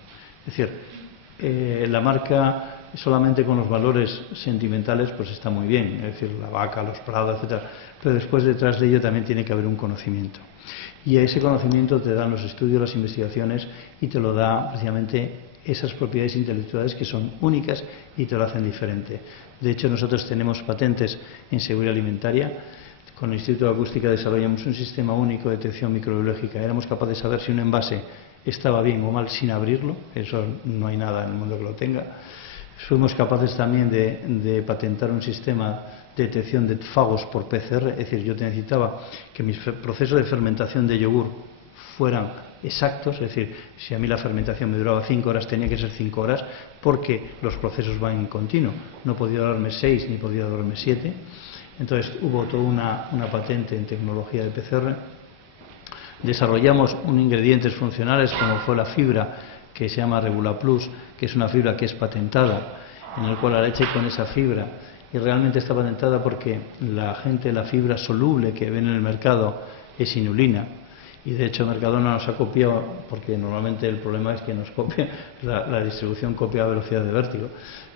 Es decir, la marca solamente con los valores sentimentales pues está muy bien, es decir, la vaca, los prados, etcétera. Pero después detrás de ello también tiene que haber un conocimiento. Y ese conocimiento te dan los estudios, las investigaciones, y te lo da precisamente esas propiedades intelectuales que son únicas y te lo hacen diferente. De hecho, nosotros tenemos patentes en seguridad alimentaria. Con el Instituto de Acústica desarrollamos un sistema único de detección microbiológica. Éramos capaces de saber si un envase estaba bien o mal sin abrirlo. Eso no hay nada en el mundo que lo tenga. Fuimos capaces también de patentar un sistema de detección de fagos por PCR. Es decir, yo necesitaba que mis procesos de fermentación de yogur fueran exactos. Es decir, si a mí la fermentación me duraba 5 horas, tenía que ser 5 horas, porque los procesos van en continuo. No podía durarme 6 ni podía durarme 7. Entonces hubo toda una patente en tecnología de PCR. Desarrollamos ingredientes funcionales como fue la fibra que se llama Regula Plus, que es una fibra que es patentada, en el cual la leche con esa fibra, y realmente está patentada porque la fibra soluble que ven en el mercado es inulina. Y de hecho Mercadona nos ha copiado, porque normalmente el problema es que nos copia, la distribución copia a velocidad de vértigo.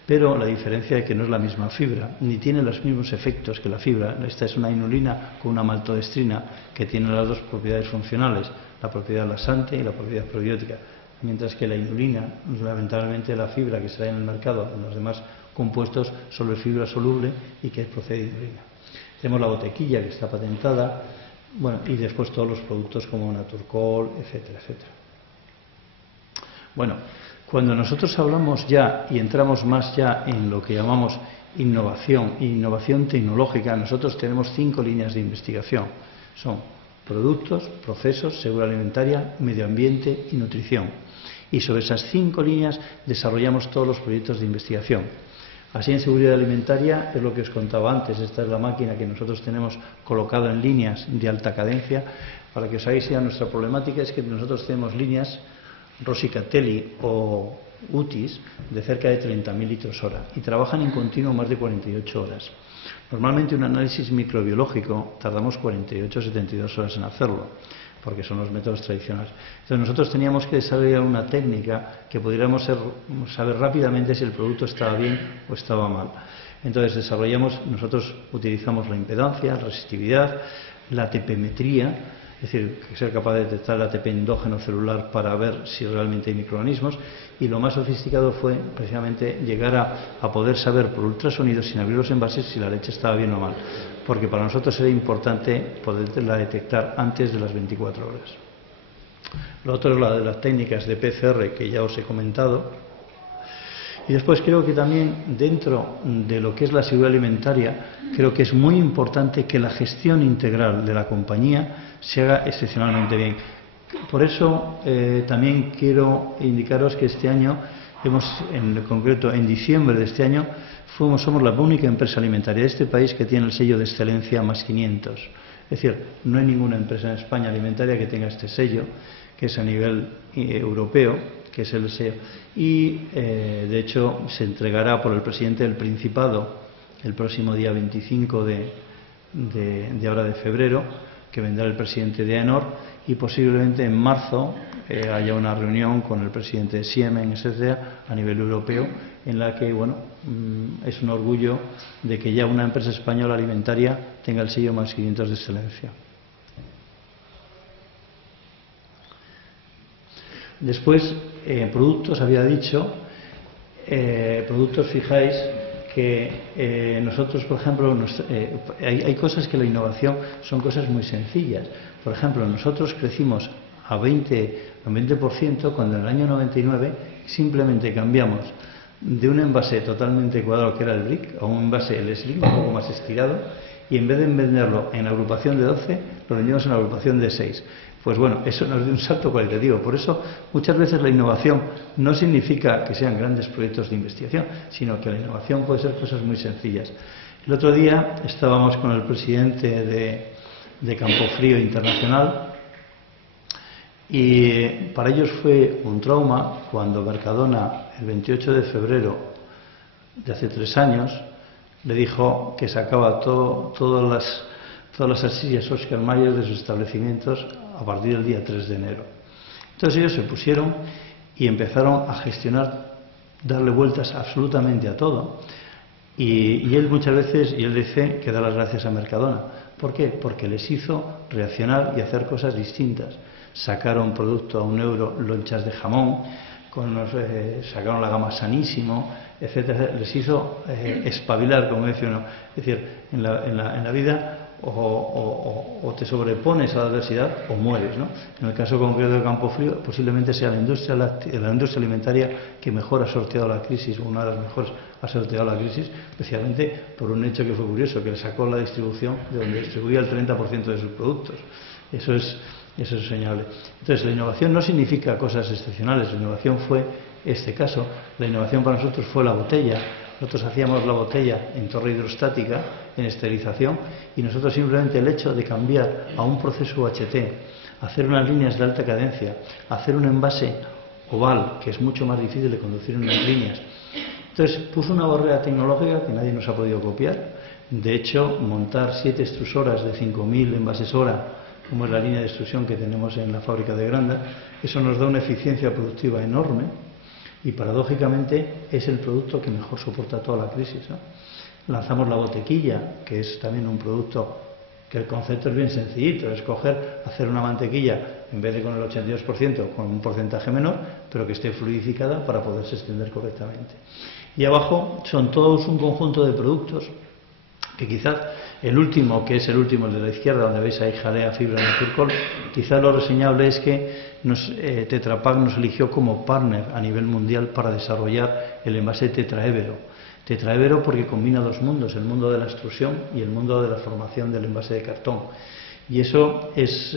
Pero la diferencia es que no es la misma fibra, ni tiene los mismos efectos que la fibra. Esta es una inulina con una maltodextrina que tiene las dos propiedades funcionales, la propiedad laxante y la propiedad probiótica. Mientras que la inulina, lamentablemente la fibra que se da en el mercado, en los demás compuestos, solo es fibra soluble y que procede de inulina. Tenemos la botequilla que está patentada, bueno, y después todos los productos como Naturcol, etcétera, etcétera. Bueno, cuando nosotros hablamos ya y entramos más ya en lo que llamamos innovación tecnológica, nosotros tenemos 5 líneas de investigación. Son productos, procesos, seguridad alimentaria, medio ambiente y nutrición. Y sobre esas 5 líneas desarrollamos todos los proyectos de investigación. Así, en seguridad alimentaria, es lo que os contaba antes. Esta es la máquina que nosotros tenemos colocada en líneas de alta cadencia. Para que os hagáis idea, nuestra problemática es que nosotros tenemos líneas Rosicatelli o UTIs de cerca de 30.000 litros hora y trabajan en continuo más de 48 horas. Normalmente un análisis microbiológico tardamos 48 o 72 horas en hacerlo, porque son los métodos tradicionales. Entonces nosotros teníamos que desarrollar una técnica que pudiéramos saber rápidamente si el producto estaba bien o estaba mal. Entonces nosotros utilizamos la impedancia, la resistividad, la ATP-metría, es decir, ser capaz de detectar el ATP endógeno celular para ver si realmente hay microorganismos, y lo más sofisticado fue precisamente llegar a poder saber por ultrasonidos, sin abrir los envases, si la leche estaba bien o mal, porque para nosotros era importante poderla detectar antes de las 24 horas. Lo otro es la de las técnicas de PCR que ya os he comentado. Y después creo que también dentro de lo que es la seguridad alimentaria, creo que es muy importante que la gestión integral de la compañía se haga excepcionalmente bien. Por eso también quiero indicaros que este año, en concreto en diciembre de este año, somos la única empresa alimentaria de este país que tiene el sello de excelencia más 500. Es decir, no hay ninguna empresa en España alimentaria que tenga este sello, que es a nivel europeo, que es el sello. Y de hecho se entregará por el presidente del Principado el próximo día 25 de ahora de febrero, que vendrá el presidente de AENOR, y posiblemente en marzo haya una reunión con el presidente de Siemens, etcétera, a nivel europeo, en la que, bueno, es un orgullo de que ya una empresa española alimentaria tenga el sello más 500 de excelencia. Después, productos, había dicho, productos, fijáis que nosotros, por ejemplo, hay cosas que la innovación son cosas muy sencillas. Por ejemplo, nosotros crecimos a 20% cuando en el año 99 simplemente cambiamos de un envase totalmente cuadrado, que era el brick, a un envase, el slim, un poco más estirado, y en vez de venderlo en agrupación de 12, lo vendimos en agrupación de 6. Pues bueno, eso nos dio un salto cualitativo. Por eso, muchas veces la innovación no significa que sean grandes proyectos de investigación, sino que la innovación puede ser cosas muy sencillas. El otro día estábamos con el presidente de Campofrío Internacional, y para ellos fue un trauma cuando Mercadona, el 28 de febrero de hace 3 años, le dijo que sacaba todas las salchichas Oscar Mayer de sus establecimientos a partir del día 3 de enero. Entonces ellos se pusieron y empezaron a gestionar, darle vueltas absolutamente a todo. Y él muchas veces, y él dice que da las gracias a Mercadona. ¿Por qué? Porque les hizo reaccionar y hacer cosas distintas. Sacaron producto a €1, lonchas de jamón, sacaron la gama Sanísimo, etcétera, les hizo espabilar, como dice uno. Es decir, en la vida o te sobrepones a la adversidad o mueres, ¿no? En el caso concreto del Campofrío, posiblemente sea la industria alimentaria que mejor ha sorteado la crisis, o una de las mejores ha sorteado la crisis, especialmente por un hecho que fue curioso, que le sacó la distribución de donde distribuía el 30% de sus productos. Eso es enseñable. Entonces, la innovación no significa cosas excepcionales. La innovación fue este caso. La innovación para nosotros fue la botella. Nosotros hacíamos la botella en torre hidrostática, en esterilización, y nosotros simplemente el hecho de cambiar a un proceso UHT, hacer unas líneas de alta cadencia, hacer un envase oval, que es mucho más difícil de conducir en unas líneas. Entonces, puso una barrera tecnológica que nadie nos ha podido copiar. De hecho, montar 7 extrusoras de 5.000 envases hora, como es la línea de extrusión que tenemos en la fábrica de Granda, eso nos da una eficiencia productiva enorme y paradójicamente es el producto que mejor soporta toda la crisis, ¿no? Lanzamos la botequilla, que es también un producto que el concepto es bien sencillito, es hacer una mantequilla en vez de con el 82%, con un porcentaje menor, pero que esté fluidificada para poderse extender correctamente. Y abajo son todos un conjunto de productos que quizás el último, que es el último, el de la izquierda, donde veis ahí jalea, fibra, Naturcol, quizás lo reseñable es que Tetra Pak nos eligió como partner a nivel mundial para desarrollar el envase tetraévero. Tetraévero porque combina dos mundos, el mundo de la extrusión y el mundo de la formación del envase de cartón. Y eso es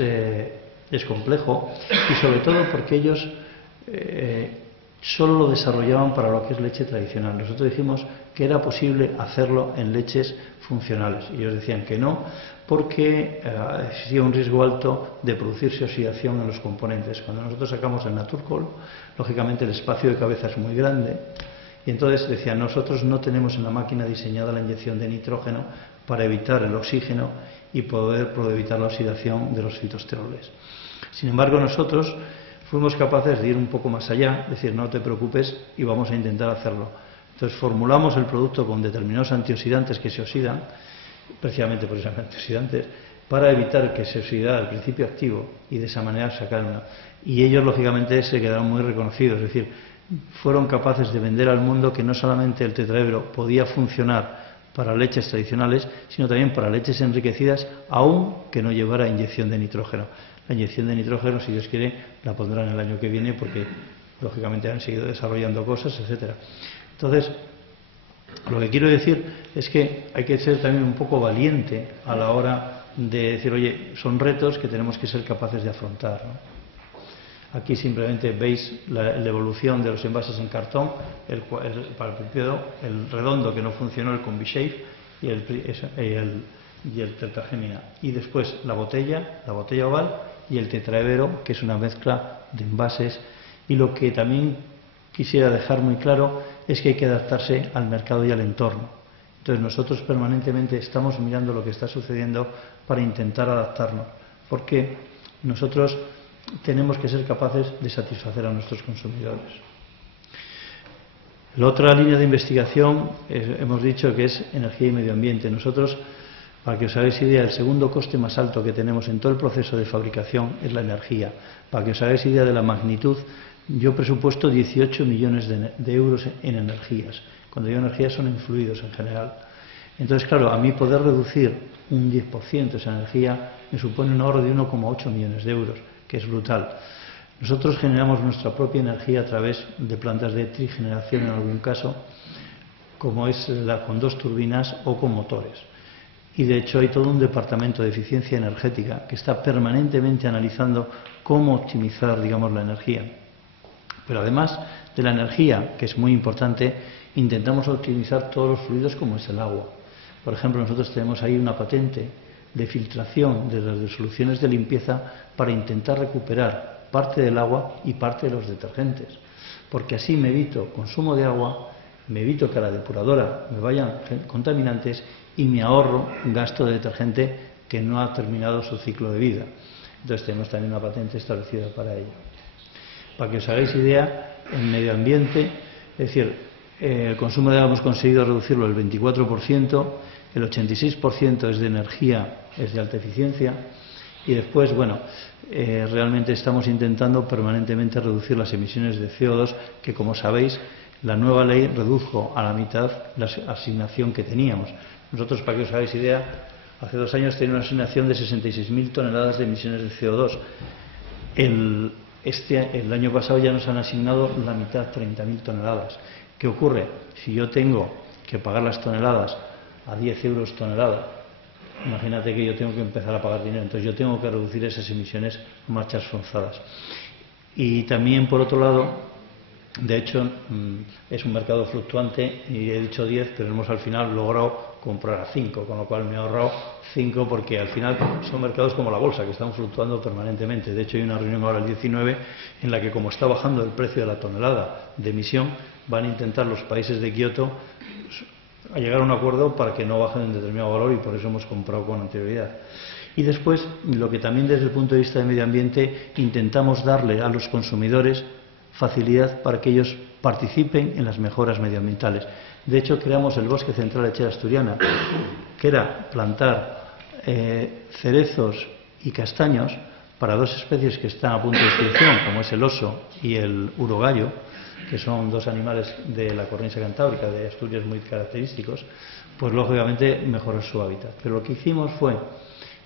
complejo, y sobre todo porque ellos solo lo desarrollaban para lo que es leche tradicional. Nosotros dijimos que era posible hacerlo en leches funcionales y ellos decían que no, porque existía un riesgo alto de producirse oxidación en los componentes. Cuando nosotros sacamos el Naturcol, lógicamente el espacio de cabeza es muy grande y entonces decían, nosotros no tenemos en la máquina diseñada la inyección de nitrógeno para evitar el oxígeno y poder evitar la oxidación de los fitosteroles. Sin embargo, nosotros fuimos capaces de ir un poco más allá, decir, no te preocupes y vamos a intentar hacerlo. Entonces formulamos el producto con determinados antioxidantes que se oxidan, precisamente por esos antioxidantes, para evitar que se oxidara el principio activo y de esa manera sacar una. Y ellos, lógicamente, se quedaron muy reconocidos, es decir, fueron capaces de vender al mundo que no solamente el tetraedro podía funcionar para leches tradicionales, sino también para leches enriquecidas, aun que no llevara inyección de nitrógeno. La inyección de nitrógeno, si Dios quiere, la pondrán el año que viene porque, lógicamente, han seguido desarrollando cosas, etcétera. Entonces, lo que quiero decir es que hay que ser también un poco valiente a la hora de decir, oye, son retos que tenemos que ser capaces de afrontar, ¿no? Aquí simplemente veis la evolución de los envases en cartón, para el principio el redondo que no funcionó, el Combi-Shape y el Tetragémina. Y después la botella oval y el tetraévero, que es una mezcla de envases. Y lo que también quisiera dejar muy claro es que hay que adaptarse al mercado y al entorno. Entonces nosotros permanentemente estamos mirando lo que está sucediendo para intentar adaptarnos, porque nosotros tenemos que ser capaces de satisfacer a nuestros consumidores. La otra línea de investigación hemos dicho que es energía y medio ambiente. Nosotros, para que os hagáis idea, el segundo coste más alto que tenemos en todo el proceso de fabricación es la energía. Para que os hagáis idea de la magnitud, yo presupuesto 18 millones de euros en energías. Cuando digo energías son en fluidos en general. Entonces, claro, a mí poder reducir un 10% esa energía me supone un ahorro de 1,8 millones de euros, que es brutal. Nosotros generamos nuestra propia energía a través de plantas de trigeneración en algún caso, como es con 2 turbinas o con motores. Y de hecho hay todo un departamento de eficiencia energética que está permanentemente analizando cómo optimizar, digamos, la energía. Pero además de la energía, que es muy importante, intentamos optimizar todos los fluidos como es el agua. Por ejemplo, nosotros tenemos ahí una patente de filtración de las soluciones de limpieza para intentar recuperar parte del agua y parte de los detergentes, porque así me evito consumo de agua, me evito que a la depuradora me vayan contaminantes y me ahorro un gasto de detergente que no ha terminado su ciclo de vida. Entonces tenemos también una patente establecida para ello. Para que os hagáis idea, en medio ambiente, es decir, el consumo de agua hemos conseguido reducirlo el 24%, el 86% es de energía, es de alta eficiencia, Y después, bueno, realmente estamos intentando permanentemente reducir las emisiones de CO2, que como sabéis, la nueva ley redujo a la mitad la asignación que teníamos. Nosotros, para que os hagáis idea, hace 2 años teníamos una asignación de 66.000 toneladas de emisiones de CO2. El año pasado ya nos han asignado la mitad, 30.000 toneladas. ¿Qué ocurre? Si yo tengo que pagar las toneladas a 10 euros tonelada, imagínate que yo tengo que empezar a pagar dinero, entonces yo tengo que reducir esas emisiones a marchas forzadas. Y también, por otro lado, de hecho, es un mercado fluctuante y he dicho 10, pero hemos al final logrado comprar a 5, con lo cual me he ahorrado 5, porque al final son mercados como la bolsa, que están fluctuando permanentemente. De hecho, hay una reunión ahora el 19 en la que, como está bajando el precio de la tonelada de emisión, van a intentar los países de Kioto a llegar a un acuerdo para que no bajen en determinado valor, y por eso hemos comprado con anterioridad. Y después, lo que también desde el punto de vista de medio ambiente intentamos darle a los consumidores facilidad para que ellos participen en las mejoras medioambientales. De hecho, creamos el Bosque Central Lechera Asturiana, que era plantar cerezos y castaños para 2 especies que están a punto de extinción, como es el oso y el urogallo, que son 2 animales de la cornisa cantábrica de Asturias muy característicos, pues lógicamente mejorar su hábitat. Pero lo que hicimos fue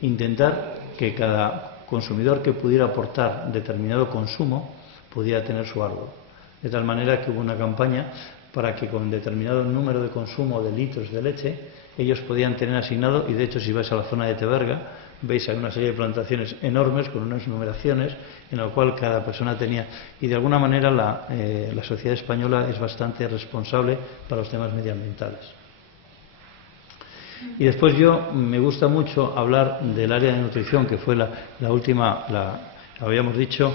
intentar que cada consumidor que pudiera aportar determinado consumo pudiera tener su árbol. De tal manera que hubo una campaña para que con determinado número de consumo de litros de leche ellos podían tener asignado, y de hecho si vais a la zona de Teberga veis hay una serie de plantaciones enormes con unas numeraciones en la cual cada persona tenía, y de alguna manera la sociedad española es bastante responsable para los temas medioambientales. Y después me gusta mucho hablar del área de nutrición, que fue la última, habíamos dicho,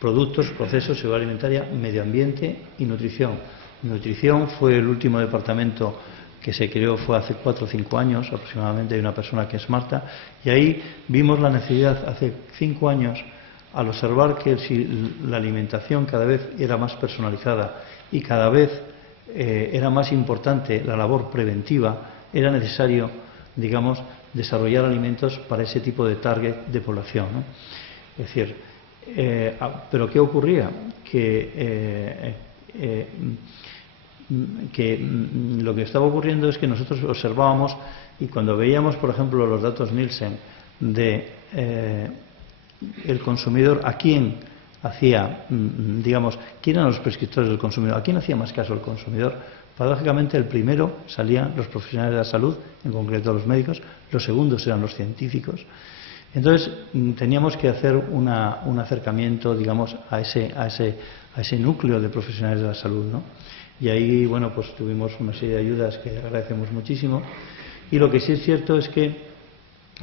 productos, procesos, seguridad alimentaria, medio ambiente y nutrición. Nutrición fue el último departamento que se creó, fue hace 4 o 5 años aproximadamente, hay una persona que es Marta, y ahí vimos la necesidad hace 5 años, al observar que la alimentación cada vez era más personalizada y cada vez era más importante la labor preventiva, era necesario, digamos, desarrollar alimentos para ese tipo de target de población, ¿no? Es decir, pero ¿qué ocurría? Que lo que estaba ocurriendo es que nosotros observábamos, y cuando veíamos, por ejemplo, los datos Nielsen de el consumidor, a quién hacía, digamos, quién eran los prescriptores del consumidor, a quién hacía más caso el consumidor, paradójicamente el primero salían los profesionales de la salud, en concreto los médicos, los segundos eran los científicos. Entonces teníamos que hacer un acercamiento, digamos, a ese núcleo de profesionales de la salud, ¿no? Y ahí, bueno, pues tuvimos una serie de ayudas que agradecemos muchísimo. Y lo que sí es cierto es que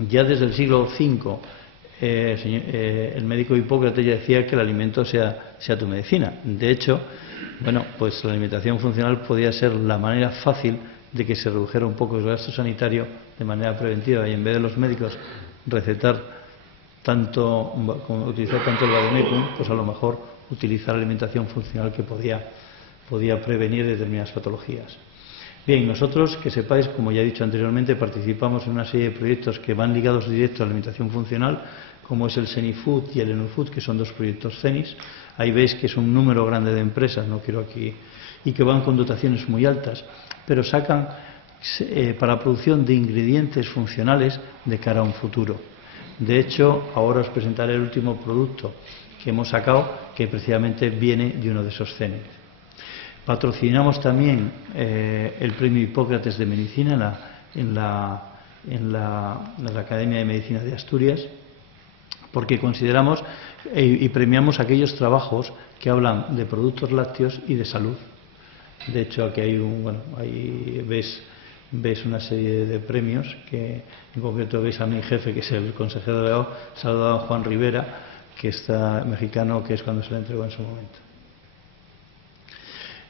ya desde el siglo V el médico Hipócrates ya decía que el alimento sea tu medicina. De hecho, bueno, pues la alimentación funcional podía ser la manera fácil de que se redujera un poco el gasto sanitario de manera preventiva, y en vez de los médicos recetar utilizar tanto el vademecum, pues a lo mejor utilizar alimentación funcional que podía prevenir determinadas patologías. Bien, nosotros, que sepáis, como ya he dicho anteriormente, participamos en una serie de proyectos que van ligados directo a la alimentación funcional, como es el Senifood y el Enufood, que son 2 proyectos CENIS. Ahí veis que es un número grande de empresas, no quiero aquí, y que van con dotaciones muy altas, pero sacan para la producción de ingredientes funcionales de cara a un futuro. De hecho, ahora os presentaré el último producto que hemos sacado, que precisamente viene de uno de esos CENIS. Patrocinamos también el premio Hipócrates de Medicina en la Academia de Medicina de Asturias, porque consideramos y premiamos aquellos trabajos que hablan de productos lácteos y de salud. De hecho, aquí hay ahí ves una serie de premios, que en concreto veis a mi jefe, que es el consejero delegado, se ha dado a Juan Rivera, que está mexicano, que es cuando se le entregó en su momento.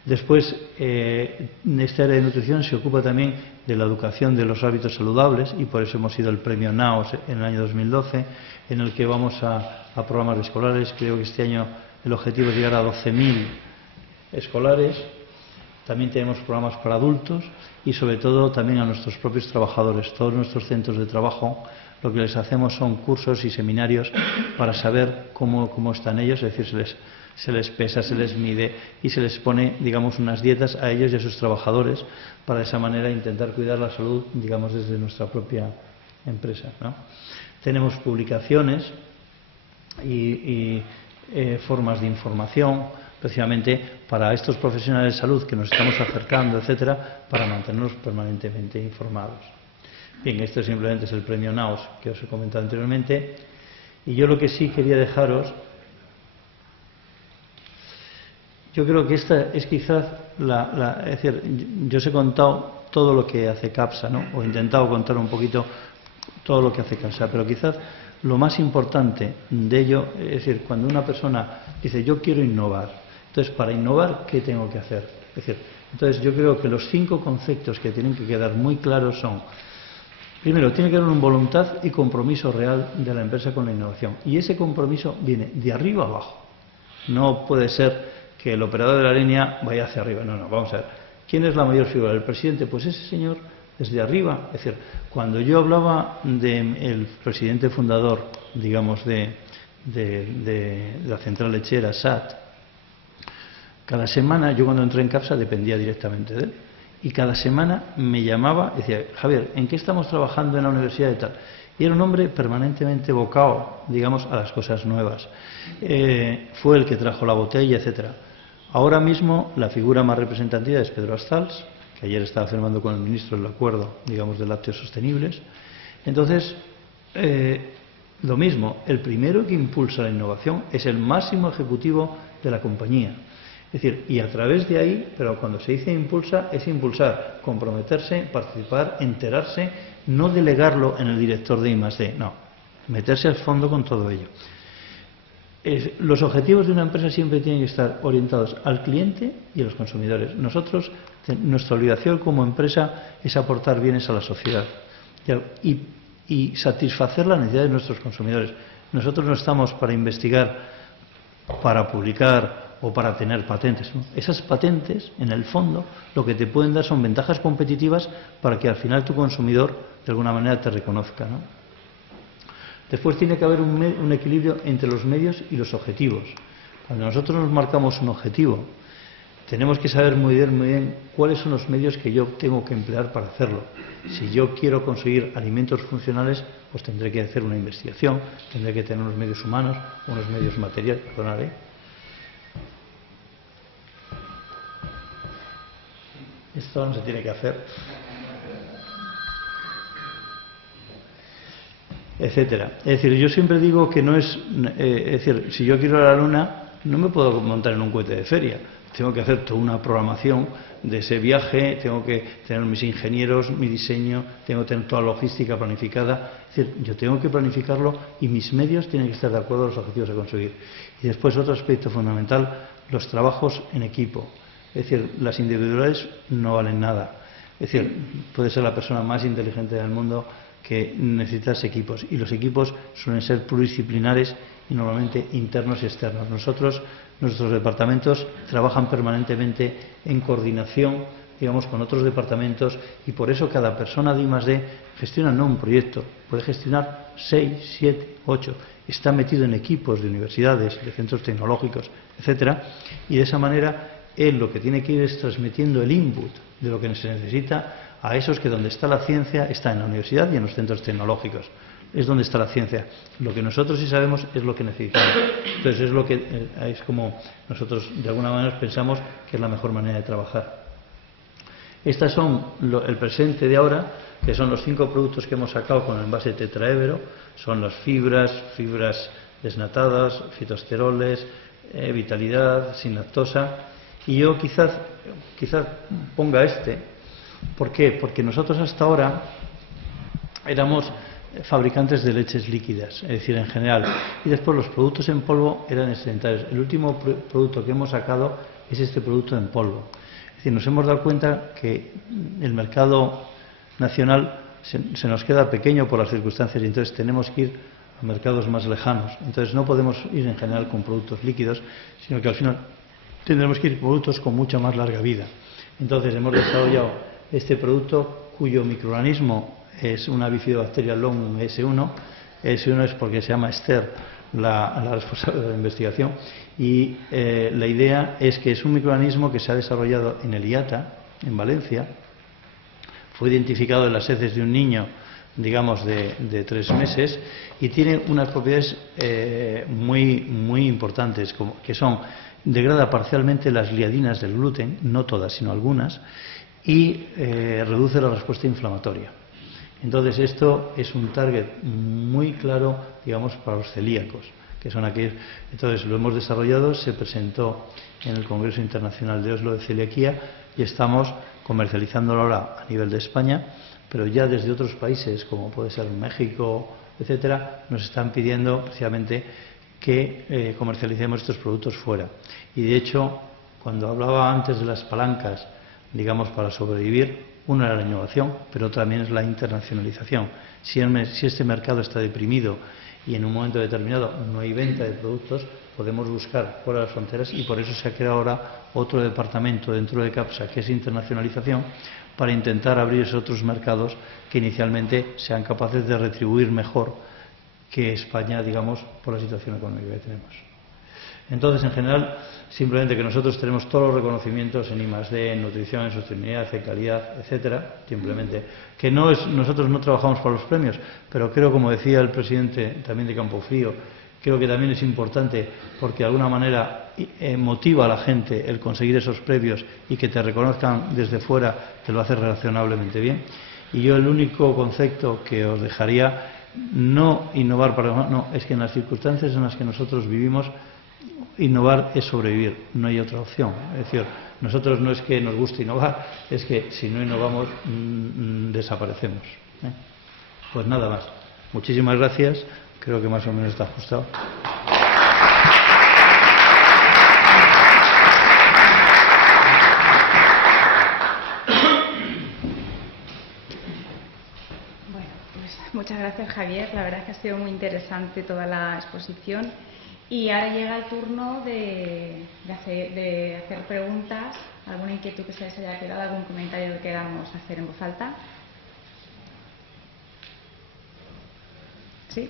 Después, esta área de nutrición se ocupa también de la educación de los hábitos saludables, y por eso hemos ido al premio NAOS en el año 2012, en el que vamos a programas escolares. Creo que este año el objetivo es llegar a 12.000 escolares, También tenemos programas para adultos y sobre todo también a nuestros propios trabajadores. Todos nuestros centros de trabajo lo que les hacemos son cursos y seminarios para saber cómo están ellos, es decir, se les pesa, se les mide y se les pone, digamos, unas dietas a ellos y a sus trabajadores para de esa manera intentar cuidar la salud, digamos, desde nuestra propia empresa, ¿no? Tenemos publicaciones y formas de información precisamente para estos profesionales de salud que nos estamos acercando, etcétera, para mantenernos permanentemente informados. Bien, esto simplemente es el premio NAOS que os he comentado anteriormente, y yo lo que sí quería dejaros, yo creo que esta es quizás es decir, yo os he contado todo lo que hace CAPSA, ¿no? O he intentado contar un poquito todo lo que hace CAPSA, pero quizás lo más importante de ello, es decir, cuando una persona dice yo quiero innovar, entonces para innovar, ¿qué tengo que hacer? Es decir, entonces yo creo que los 5 conceptos que tienen que quedar muy claros son: primero, tiene que haber una voluntad y compromiso real de la empresa con la innovación, y ese compromiso viene de arriba abajo. No puede ser que el operador de la línea vaya hacia arriba, no, vamos a ver, ¿quién es la mayor figura? ¿El presidente? Pues ese señor desde arriba. Es decir, cuando yo hablaba del presidente fundador, digamos, de la central lechera, SAT, cada semana, yo cuando entré en CAPSA dependía directamente de él, y cada semana me llamaba y decía: Javier, ¿en qué estamos trabajando en la universidad y tal? Y era un hombre permanentemente vocado, digamos, a las cosas nuevas. Fue el que trajo la botella, etcétera. Ahora mismo la figura más representativa es Pedro Astals, que ayer estaba firmando con el ministro el acuerdo, digamos, de lácteos sostenibles. Entonces, lo mismo, el primero que impulsa la innovación es el máximo ejecutivo de la compañía. Es decir, y a través de ahí, pero cuando se dice impulsa, es impulsar, comprometerse, participar, enterarse, no delegarlo en el director de I+D, no, meterse al fondo con todo ello. Los objetivos de una empresa siempre tienen que estar orientados al cliente y a los consumidores. Nosotros, nuestra obligación como empresa es aportar bienes a la sociedad y satisfacer las necesidades de nuestros consumidores. Nosotros no estamos para investigar, para publicar o para tener patentes, ¿no? Esas patentes, en el fondo, lo que te pueden dar son ventajas competitivas para que al final tu consumidor de alguna manera te reconozca, ¿no? Después tiene que haber un equilibrio entre los medios y los objetivos. Cuando nosotros nos marcamos un objetivo, tenemos que saber muy bien cuáles son los medios que yo tengo que emplear para hacerlo. Si yo quiero conseguir alimentos funcionales, pues tendré que hacer una investigación, tendré que tener unos medios humanos, unos medios materiales, perdonad, Esto no se tiene que hacer, etcétera. Es decir, yo siempre digo que no es decir, si yo quiero ir a la Luna, no me puedo montar en un cohete de feria. Tengo que hacer toda una programación de ese viaje, tengo que tener mis ingenieros, mi diseño, tengo que tener toda la logística planificada. Es decir, yo tengo que planificarlo y mis medios tienen que estar de acuerdo a los objetivos a conseguir. Y después otro aspecto fundamental, los trabajos en equipo. Es decir, las individualidades no valen nada. Es decir, puede ser la persona más inteligente del mundo, que necesitas equipos, y los equipos suelen ser pluridisciplinares y normalmente internos y externos. Nuestros departamentos trabajan permanentemente en coordinación, digamos, con otros departamentos, y por eso cada persona de I+D gestiona no un proyecto, puede gestionar 6, 7, 8, está metido en equipos de universidades, de centros tecnológicos, etcétera, y de esa manera él lo que tiene que ir es transmitiendo el input de lo que se necesita a esos que donde está la ciencia está en la universidad y en los centros tecnológicos. Es donde está la ciencia. Lo que nosotros sí sabemos es lo que necesitamos. Entonces es como nosotros de alguna manera pensamos que es la mejor manera de trabajar. Estas son el presente de ahora, que son los 5 productos que hemos sacado con el envase tetraédero. Son las fibras desnatadas, fitosteroles, vitalidad, sin lactosa. Y yo quizás ponga ¿Por qué? Porque nosotros hasta ahora éramos fabricantes de leches líquidas, es decir, en general, y después los productos en polvo eran excedentarios. El último producto que hemos sacado es este producto en polvo. Es decir, nos hemos dado cuenta que el mercado nacional se nos queda pequeño por las circunstancias y entonces tenemos que ir a mercados más lejanos. Entonces no podemos ir en general con productos líquidos, sino que al final tendremos que ir con productos con mucha más larga vida. Entonces hemos desarrollado este producto cuyo microorganismo es una bifidobacteria long S1. S1 es porque se llama Esther, la responsable de la investigación, y la idea es que es un microorganismo que se ha desarrollado en el IATA, en Valencia. Fue identificado en las heces de un niño, digamos, de 3 meses, y tiene unas propiedades muy importantes, que son: degrada parcialmente las gliadinas del gluten, no todas, sino algunas, y reduce la respuesta inflamatoria. Entonces, esto es un target muy claro, digamos, para los celíacos, que son aquellos. Entonces, lo hemos desarrollado, se presentó en el Congreso Internacional de Oslo de Celiaquía y estamos comercializándolo ahora a nivel de España, pero ya desde otros países, como puede ser México, etcétera, nos están pidiendo precisamente que comercialicemos estos productos fuera. Y de hecho, cuando hablaba antes de las palancas, digamos, para sobrevivir, una era la innovación, pero también es la internacionalización. Si este mercado está deprimido y en un momento determinado no hay venta de productos, podemos buscar fuera de las fronteras, y por eso se ha creado ahora otro departamento dentro de CAPSA, que es internacionalización, para intentar abrir esos otros mercados que inicialmente sean capaces de retribuir mejor que España, digamos, por la situación económica que tenemos. Entonces, en general, simplemente que nosotros tenemos todos los reconocimientos en I+D, en nutrición, en sostenibilidad, en calidad, etcétera. Simplemente que nosotros no trabajamos para los premios, pero creo, como decía el presidente también de Campofrío, creo que también es importante, porque de alguna manera motiva a la gente el conseguir esos premios y que te reconozcan desde fuera, te lo hace razonablemente bien. Y yo el único concepto que os dejaría, no innovar para no, es que en las circunstancias en las que nosotros vivimos, innovar es sobrevivir, no hay otra opción. Es decir, nosotros no es que nos guste innovar, es que si no innovamos desaparecemos. Pues nada más. Muchísimas gracias. Creo que más o menos está ajustado. Bueno, pues muchas gracias, Javier. La verdad es que ha sido muy interesante toda la exposición. Y ahora llega el turno de hacer preguntas, alguna inquietud que se les haya quedado, algún comentario que queramos hacer en voz alta. ¿Sí? El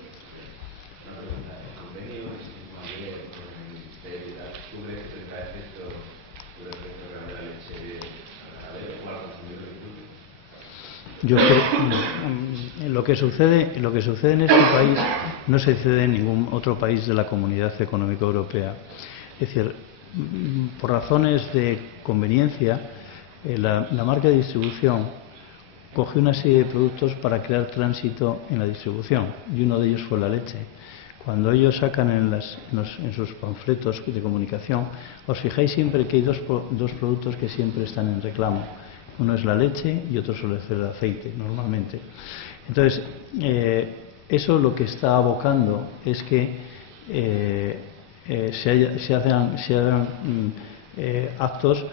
convenio es con el Ministerio, ¿cubre tendrá efecto sobre el efecto de la leche a la ley o al consumidor incluso? Yo creo lo que sucede en este país no se sucede en ningún otro país de la Comunidad Económica Europea. Es decir, por razones de conveniencia, la marca de distribución cogió una serie de productos para crear tránsito en la distribución, y uno de ellos fue la leche. Cuando ellos sacan en sus panfletos de comunicación, os fijáis siempre que hay dos productos que siempre están en reclamo. Uno es la leche y otro suele ser el aceite, normalmente. Entonces, eso lo que está abocando es que se hagan actos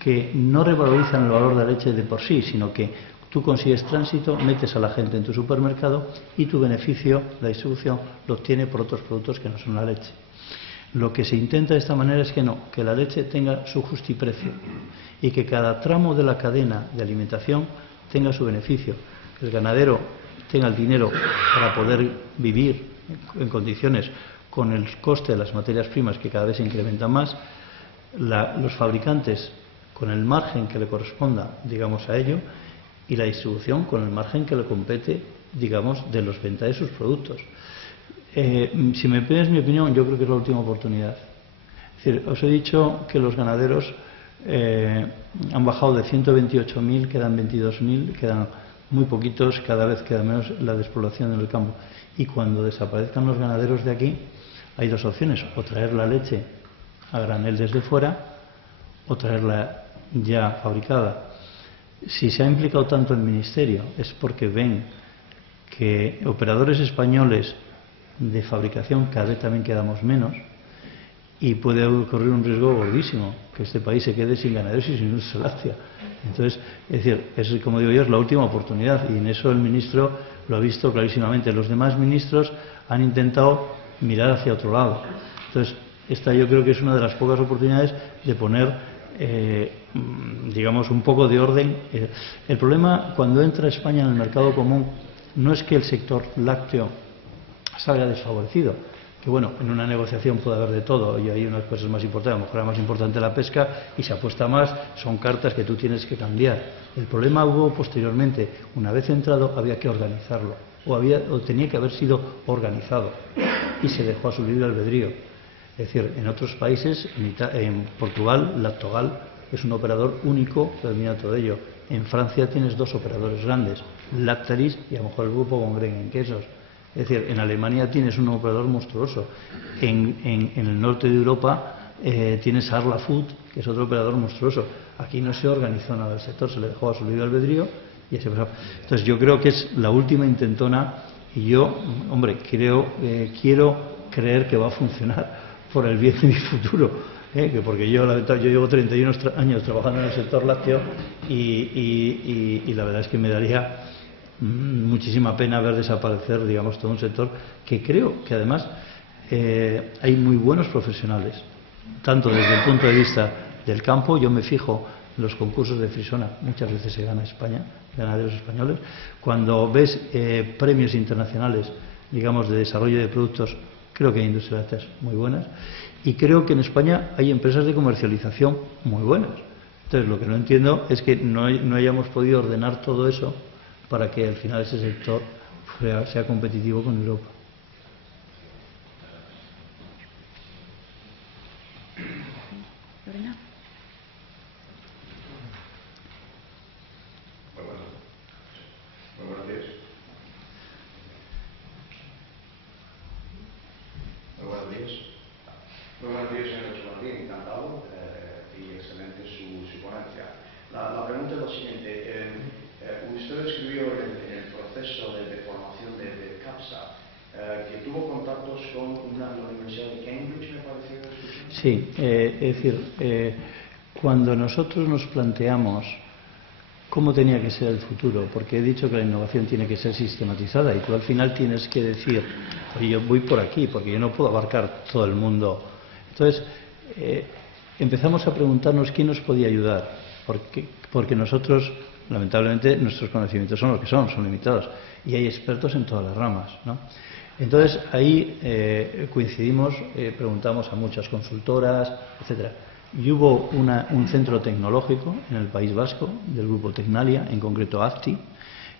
que no revalorizan el valor de la leche de por sí, sino que tú consigues tránsito, metes a la gente en tu supermercado y tu beneficio, la distribución, lo obtiene por otros productos que no son la leche. Lo que se intenta de esta manera es que la leche tenga su justiprecio y que cada tramo de la cadena de alimentación tenga su beneficio, que el ganadero tenga el dinero para poder vivir en condiciones con el coste de las materias primas que cada vez se incrementan más, los fabricantes con el margen que le corresponda, digamos, a ello, y la distribución con el margen que le compete, digamos, de los ventas de sus productos. Si me pides mi opinión, yo creo que es la última oportunidad. Es decir, os he dicho que los ganaderos han bajado de 128.000, quedan 22.000, quedan muy poquitos, cada vez queda menos la despoblación en el campo. Y cuando desaparezcan los ganaderos de aquí, hay dos opciones: o traer la leche a granel desde fuera, o traerla ya fabricada. Si se ha implicado tanto el Ministerio es porque ven que operadores españoles de fabricación cada vez también quedamos menos, y puede ocurrir un riesgo gordísimo, que este país se quede sin ganaderos y sin industria láctea. Entonces, es decir, como digo yo, es la última oportunidad, y en eso el ministro lo ha visto clarísimamente. Los demás ministros han intentado mirar hacia otro lado. Entonces, esta yo creo que es una de las pocas oportunidades de poner digamos, un poco de orden. El problema cuando entra España en el mercado común no es que el sector lácteo salga desfavorecido, que bueno, en una negociación puede haber de todo y hay unas cosas más importantes, a lo mejor es más importante la pesca y se apuesta más, son cartas que tú tienes que cambiar. El problema hubo posteriormente, una vez entrado había que organizarlo, o tenía que haber sido organizado y se dejó a su libre albedrío. Es decir, en otros países, en Portugal, Lactogal es un operador único que domina todo ello. En Francia tienes dos operadores grandes, Lactalis y a lo mejor el grupo Gongren en quesos. Es decir, en Alemania tienes un operador monstruoso. En el norte de Europa tienes Arla Food, que es otro operador monstruoso. Aquí no se organizó nada el sector, se le dejó a su libre albedrío y así pasó. Entonces yo creo que es la última intentona y yo, hombre, quiero creer que va a funcionar por el bien de mi futuro. Porque yo llevo 31 años trabajando en el sector lácteo y la verdad es que me daría muchísima pena ver desaparecer, digamos, todo un sector que creo que además hay muy buenos profesionales, tanto desde el punto de vista del campo. Yo me fijo en los concursos de Frisona, muchas veces se gana España, ganaderos españoles. Cuando ves premios internacionales, digamos, de desarrollo de productos, creo que hay industrias lácteas muy buenas y creo que en España hay empresas de comercialización muy buenas. Entonces lo que no entiendo es que no hayamos podido ordenar todo eso para que al final ese sector sea competitivo con Europa. Lorena. Muy buenos días. Muy buenos días, señor Martín, encantado y excelente su ponencia. La pregunta es la siguiente. Usted escribió en el proceso de formación de CAPSA que tuvo contactos con la Universidad de Cambridge, me pareció. Sí, es decir, cuando nosotros nos planteamos cómo tenía que ser el futuro, porque he dicho que la innovación tiene que ser sistematizada y tú al final tienes que decir, oye, yo voy por aquí, porque yo no puedo abarcar todo el mundo. Entonces, empezamos a preguntarnos quién nos podía ayudar, porque nosotros, lamentablemente, nuestros conocimientos son lo que son limitados, y hay expertos en todas las ramas, ¿no? Entonces, ahí coincidimos, preguntamos a muchas consultoras, etcétera. Y hubo un centro tecnológico en el País Vasco, del grupo Tecnalia, en concreto AFTI,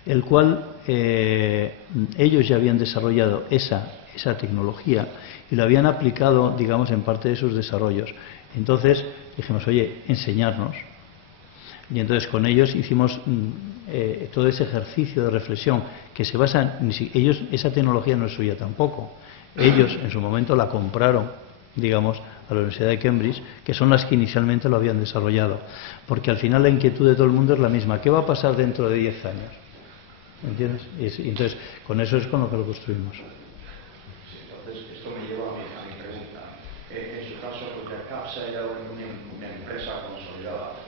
el cual ellos ya habían desarrollado esa tecnología y lo habían aplicado, digamos, en parte de sus desarrollos. Entonces dijimos, oye, enseñarnos. Y entonces con ellos hicimos todo ese ejercicio de reflexión que se basa ellos, esa tecnología no es suya tampoco. Ellos en su momento la compraron, digamos, a la Universidad de Cambridge, que son las que inicialmente lo habían desarrollado. Porque al final la inquietud de todo el mundo es la misma. ¿Qué va a pasar dentro de 10 años? ¿Entiendes? Y entonces, con eso es con lo que lo construimos. Sí, entonces, esto me lleva a mi pregunta. En su caso, porque CAPSA era una empresa consolidada.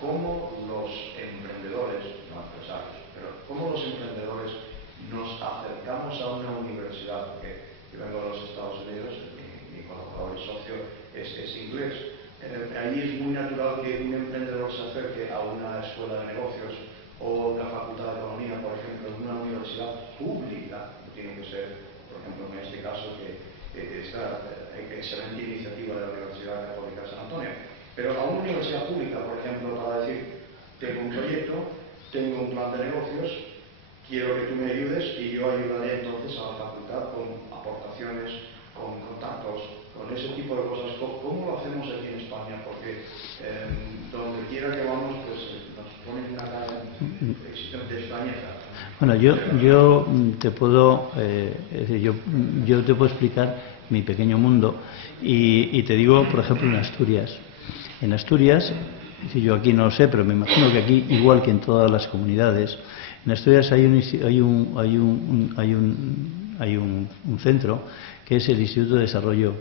¿Cómo los emprendedores, no empresarios, pero cómo los emprendedores nos acercamos a una universidad? Porque yo vengo de los Estados Unidos, mi colaborador y socio es inglés. Ahí es muy natural que un emprendedor se acerque a una escuela de negocios o la Facultad de Economía, por ejemplo, en una universidad pública, que tiene que ser, por ejemplo, en este caso, que esta excelente iniciativa de la Universidad Católica de San Antonio. Pero a una universidad pública, por ejemplo, para decir, tengo un proyecto, tengo un plan de negocios, quiero que tú me ayudes y yo ayudaré entonces a la facultad con aportaciones, con contactos, con ese tipo de cosas. ¿Cómo lo hacemos aquí en España? Porque donde quiera que vamos, pues nos ponen una cara de extrañeza. Bueno, yo te puedo yo te puedo explicar mi pequeño mundo y te digo, por ejemplo, en Asturias. En Asturias, yo aquí no lo sé, pero me imagino que aquí, igual que en todas las comunidades, en Asturias hay un centro que es el Instituto de Desarrollo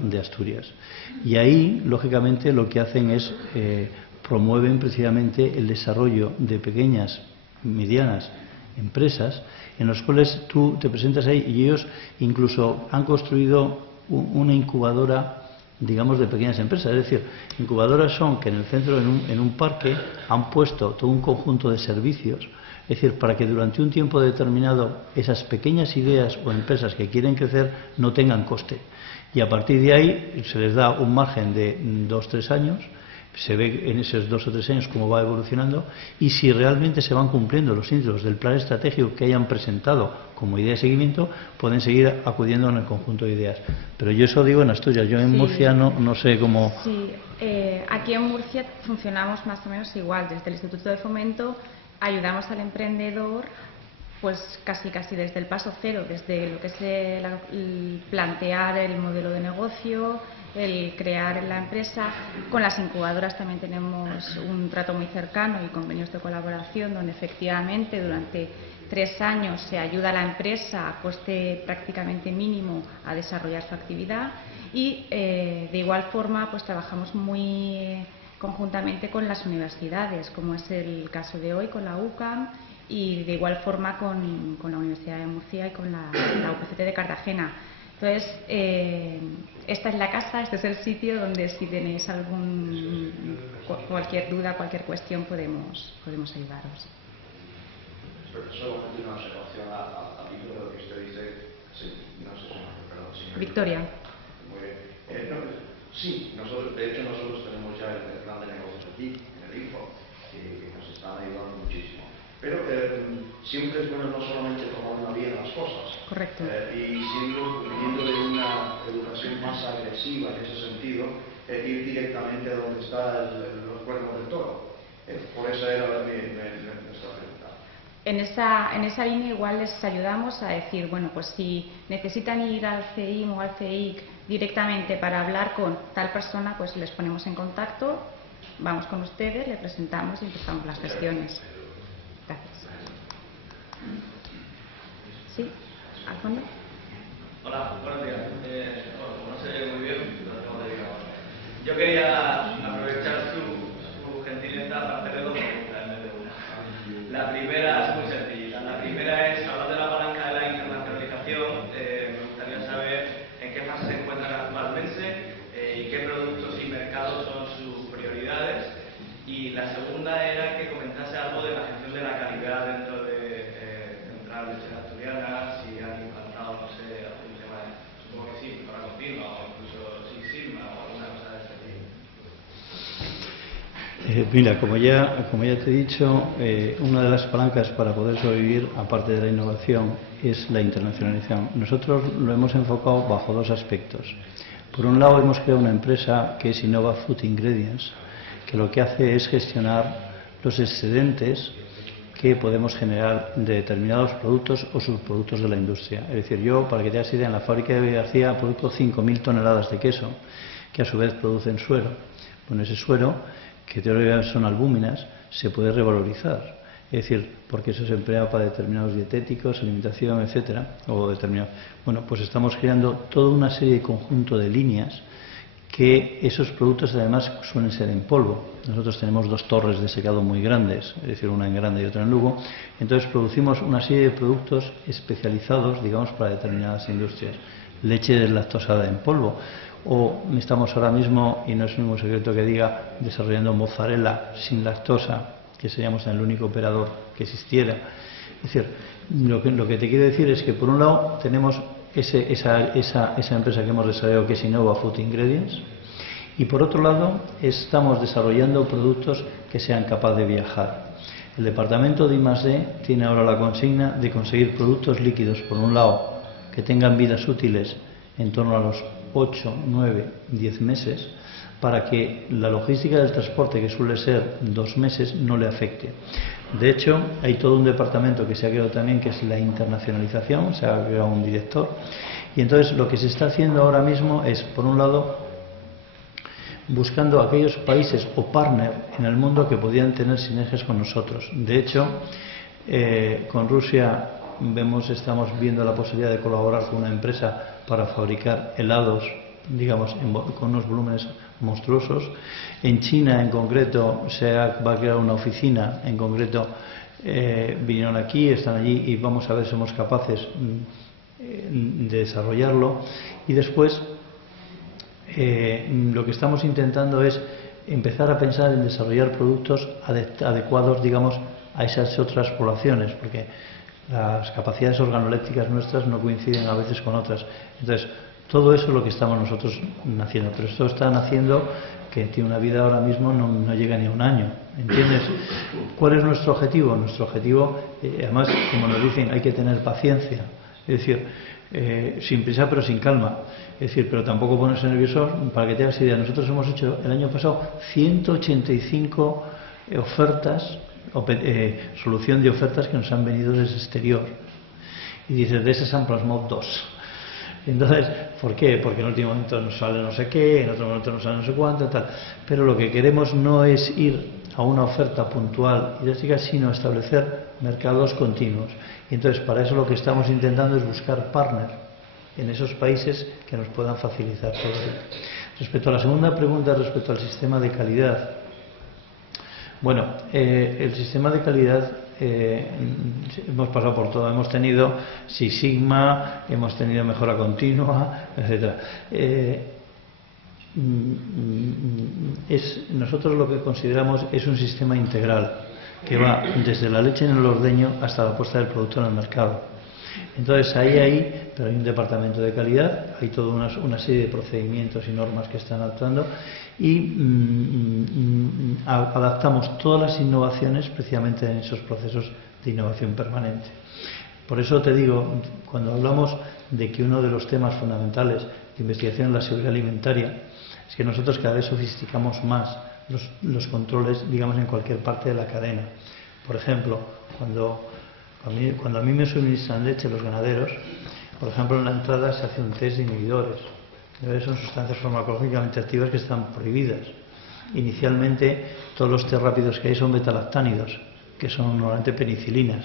de Asturias. Y ahí, lógicamente, lo que hacen es promueven precisamente el desarrollo de pequeñas, medianas empresas en los cuales tú te presentas ahí y ellos incluso han construido una incubadora digamos, de pequeñas empresas. Es decir, incubadoras son que en el centro, en un parque, han puesto todo un conjunto de servicios, es decir, para que durante un tiempo determinado esas pequeñas ideas o empresas que quieren crecer no tengan coste. Y a partir de ahí se les da un margen de 2 o 3 años, se ve en esos 2 o 3 años cómo va evolucionando, y si realmente se van cumpliendo los índices del plan estratégico que hayan presentado como idea de seguimiento, pueden seguir acudiendo en el conjunto de ideas. Pero yo eso digo en Asturias, yo en Murcia no sé cómo... Sí, aquí en Murcia funcionamos más o menos igual. Desde el Instituto de Fomento ayudamos al emprendedor pues casi desde el paso cero, desde lo que es el plantear el modelo de negocio, el crear la empresa. Con las incubadoras también tenemos un trato muy cercano y convenios de colaboración donde efectivamente durante 3 años se ayuda a la empresa a coste prácticamente mínimo a desarrollar su actividad y de igual forma pues trabajamos muy conjuntamente con las universidades, como es el caso de hoy con la UCAM, y de igual forma con la Universidad de Murcia y con la UPCT de Cartagena. Entonces, esta es la casa, este es el sitio donde si tenéis cualquier duda, cualquier cuestión, podemos ayudaros. Solamente una observación al hilo de lo que usted dice. Sí, no sé, perdón, señor. Victoria. Muy bien. Sí, de hecho nosotros tenemos ya el plan de negocios aquí, en el Info, que nos están ayudando muchísimo. Pero siempre es bueno no solamente tomar bien las cosas. Correcto. Y viniendo de una educación más agresiva en ese sentido, ir directamente a donde están los cuernos del toro. Por eso era nuestra pregunta. En esa línea igual les ayudamos a decir, bueno, pues si necesitan ir al CEIM o al CEIC directamente para hablar con tal persona, pues les ponemos en contacto, vamos con ustedes, le presentamos y empezamos las gestiones. Gracias. ¿Sí? ¿Al fondo? Hola, buenos días. Como no sé muy bien, no te digo. Yo quería aprovechar su gentileza para hacerle 2 preguntas en vez de una. La primera es muy sencilla. La primera es, hablando de la palanca de la internacionalización, me gustaría saber en qué fase se encuentran actualmente y qué productos y mercados son sus prioridades. Y la segunda era que comentase algo de la gestión de la calidad dentro de Central Lechera Asturiana, si han implantado, no sé, algún tema, supongo que sí, mejora continua o incluso Six Sigma o alguna cosa de ese tipo. Mira, como ya te he dicho, una de las palancas para poder sobrevivir, aparte de la innovación, es la internacionalización. Nosotros lo hemos enfocado bajo 2 aspectos. Por un lado, hemos creado una empresa que es Innova Food Ingredients, que lo que hace es gestionar los excedentes que podemos generar de determinados productos o subproductos de la industria. Es decir, yo, para que te hagas idea, en la fábrica de García produzco 5.000 toneladas de queso, que a su vez producen suero. Bueno, ese suero, que teóricamente son albúminas, se puede revalorizar. Es decir, porque eso se emplea para determinados dietéticos, alimentación, etcétera, o determinados. Bueno, pues estamos creando toda una serie de conjunto de líneas que esos productos además suelen ser en polvo. Nosotros tenemos 2 torres de secado muy grandes, es decir, una en Grande y otra en Lugo. Entonces producimos una serie de productos especializados, digamos, para determinadas industrias. Leche deslactosada en polvo. O estamos ahora mismo, y no es ningún secreto que diga, desarrollando mozzarella sin lactosa, que seríamos el único operador que existiera. Es decir, lo que te quiero decir es que por un lado tenemos esa empresa que hemos desarrollado, que es Innova Food Ingredients, y por otro lado estamos desarrollando productos que sean capaces de viajar. El departamento de I+D tiene ahora la consigna de conseguir productos líquidos, por un lado, que tengan vidas útiles en torno a los 8, 9, 10 meses, para que la logística del transporte, que suele ser 2 meses, no le afecte. De hecho, hay todo un departamento que se ha creado también, que es la internacionalización, se ha creado un director, y entonces lo que se está haciendo ahora mismo es, por un lado, buscando aquellos países o partners en el mundo que podían tener sinergias con nosotros. De hecho, con Rusia estamos viendo la posibilidad de colaborar con una empresa para fabricar helados, digamos, con unos volúmenes monstruosos. En China, en concreto, va a crear una oficina, en concreto, vinieron aquí, están allí, y vamos a ver si somos capaces de desarrollarlo. Y después, lo que estamos intentando es empezar a pensar en desarrollar productos adecuados, digamos, a esas otras poblaciones, porque las capacidades organolépticas nuestras no coinciden a veces con otras. Entonces, todo eso es lo que estamos nosotros haciendo, pero esto está haciendo que tiene una vida ahora mismo no llega ni a un año, ¿entiendes? ¿Cuál es nuestro objetivo? Nuestro objetivo, además, como nos dicen, hay que tener paciencia, es decir, sin prisa pero sin calma, es decir, pero tampoco ponerse nervioso. Para que te hagas idea, nosotros hemos hecho el año pasado 185 ofertas, solución de ofertas que nos han venido desde el exterior, y dices, de esas se han plasmado 2. Entonces, ¿por qué? Porque en el último momento nos sale no sé qué, en otro momento nos sale no sé cuánto, tal. Pero lo que queremos no es ir a una oferta puntual y drástica, sino establecer mercados continuos. Y entonces, para eso lo que estamos intentando es buscar partners en esos países que nos puedan facilitar todo esto. Respecto a la segunda pregunta, respecto al sistema de calidad. Bueno, el sistema de calidad, hemos pasado por todo, hemos tenido Six Sigma, hemos tenido mejora continua, etcétera. Nosotros lo que consideramos es un sistema integral que va desde la leche en el ordeño hasta la puesta del producto en el mercado. Entonces pero hay un departamento de calidad, hay toda una serie de procedimientos y normas que están actuando, y adaptamos todas las innovaciones precisamente en esos procesos de innovación permanente. Por eso te digo, cuando hablamos de que uno de los temas fundamentales de investigación es la seguridad alimentaria, es que nosotros cada vez sofisticamos más los controles, digamos, en cualquier parte de la cadena. Por ejemplo, cuando a mí me suministran leche los ganaderos, por ejemplo, en la entrada se hace un test de inhibidores. Son sustancias farmacológicamente activas que están prohibidas. Inicialmente, todos los test rápidos que hay son betalactánidos, que son normalmente penicilinas.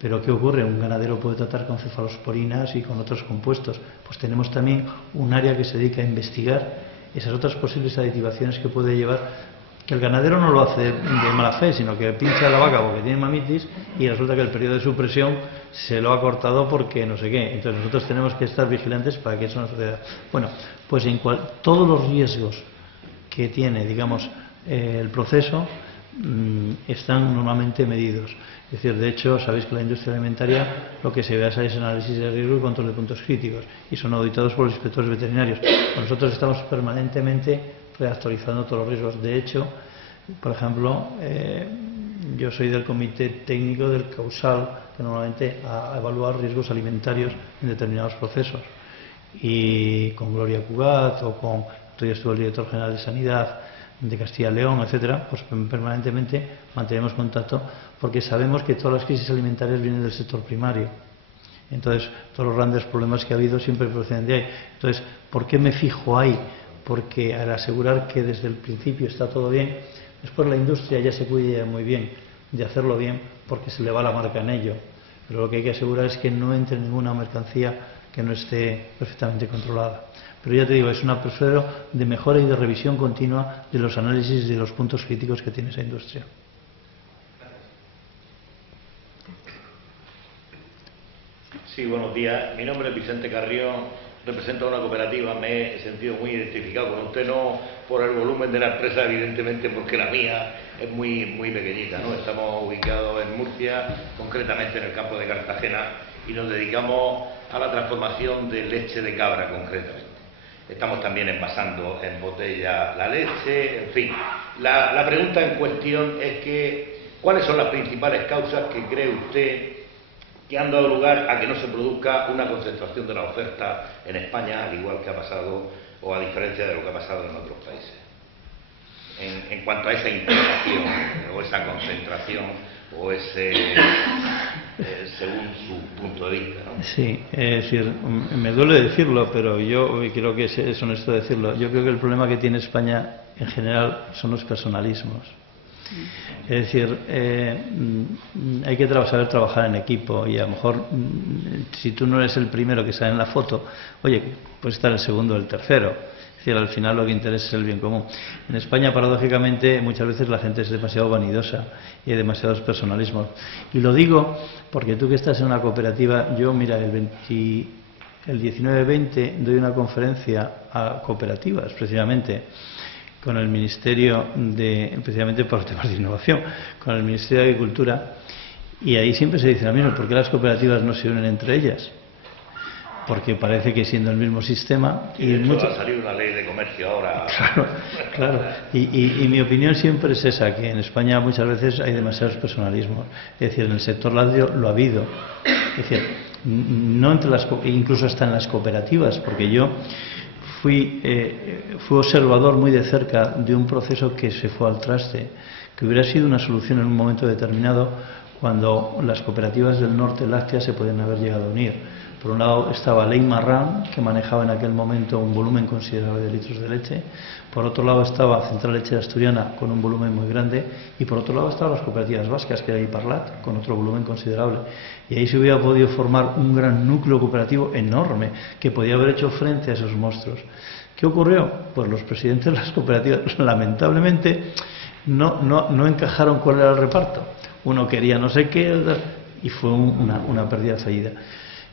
Pero ¿qué ocurre? Un ganadero puede tratar con cefalosporinas y con otros compuestos. Pues tenemos también un área que se dedica a investigar esas otras posibles aditivaciones que puede llevar, que el ganadero no lo hace de mala fe, sino que pincha a la vaca porque tiene mamitis y resulta que el periodo de supresión se lo ha cortado porque no sé qué. Entonces nosotros tenemos que estar vigilantes para que eso no suceda. Bueno, pues todos los riesgos que tiene, digamos, el proceso están normalmente medidos. Es decir, de hecho, sabéis que la industria alimentaria lo que se basa es análisis de riesgo y control de puntos críticos, y son auditados por los inspectores veterinarios. Nosotros estamos permanentemente reactualizando todos los riesgos. De hecho, por ejemplo, yo soy del comité técnico del causal, que normalmente a evaluar riesgos alimentarios en determinados procesos. Y con Gloria Cugat o con, todavía estuvo el director general de Sanidad de Castilla y León, etcétera, pues permanentemente mantenemos contacto, porque sabemos que todas las crisis alimentarias vienen del sector primario. Entonces, todos los grandes problemas que ha habido siempre proceden de ahí. Entonces, ¿por qué me fijo ahí? Porque al asegurar que desde el principio está todo bien, después la industria ya se cuida muy bien de hacerlo bien, porque se le va la marca en ello. Pero lo que hay que asegurar es que no entre ninguna mercancía que no esté perfectamente controlada. Pero ya te digo, es un proceso de mejora y de revisión continua de los análisis de los puntos críticos que tiene esa industria. Sí, buenos días. Mi nombre es Vicente Carrión, represento a una cooperativa. Me he sentido muy identificado con usted, no por el volumen de la empresa, evidentemente, porque la mía es muy pequeñita, ¿no? Estamos ubicados en Murcia, concretamente en el campo de Cartagena, y nos dedicamos a la transformación de leche de cabra, concretamente. Estamos también envasando en botella la leche, en fin. La pregunta en cuestión es que, ¿cuáles son las principales causas que cree usted que han dado lugar a que no se produzca una concentración de la oferta en España, al igual que ha pasado, o a diferencia de lo que ha pasado en otros países? En cuanto a esa integración, o esa concentración, o ese, según su punto de vista, ¿no? Sí, es decir, me duele decirlo, pero yo creo que es honesto decirlo. Yo creo que el problema que tiene España en general son los personalismos. Es decir, hay que saber trabajar en equipo, y a lo mejor si tú no eres el primero que sale en la foto, oye, puedes estar el segundo o el tercero. Es decir, al final lo que interesa es el bien común. En España, paradójicamente, muchas veces la gente es demasiado vanidosa y hay demasiados personalismos. Y lo digo porque tú que estás en una cooperativa, yo, mira, el el 19-20 doy una conferencia a cooperativas, precisamente con el Ministerio precisamente por temas de innovación, con el Ministerio de Agricultura, y ahí siempre se dice lo mismo: ¿por qué las cooperativas no se unen entre ellas? Porque parece que siendo el mismo sistema... Y de hecho va a salir una ley de comercio ahora. Claro. Y mi opinión siempre es esa, que en España muchas veces hay demasiados personalismos. Es decir, en el sector lácteo lo ha habido. Es decir, no entre incluso hasta en las cooperativas, porque yo fui observador muy de cerca de un proceso que se fue al traste, que hubiera sido una solución en un momento determinado, cuando las cooperativas del norte lácteas se podían haber llegado a unir. Por un lado estaba Ley Marrán, que manejaba en aquel momento un volumen considerable de litros de leche. Por otro lado estaba Central Lechera Asturiana, con un volumen muy grande. Y por otro lado estaban las cooperativas vascas, que era Iparlat, con otro volumen considerable. Y ahí se hubiera podido formar un gran núcleo cooperativo enorme, que podía haber hecho frente a esos monstruos. ¿Qué ocurrió? Pues los presidentes de las cooperativas, lamentablemente, no encajaron cuál era el reparto. Uno quería no sé qué, y fue una pérdida fallida.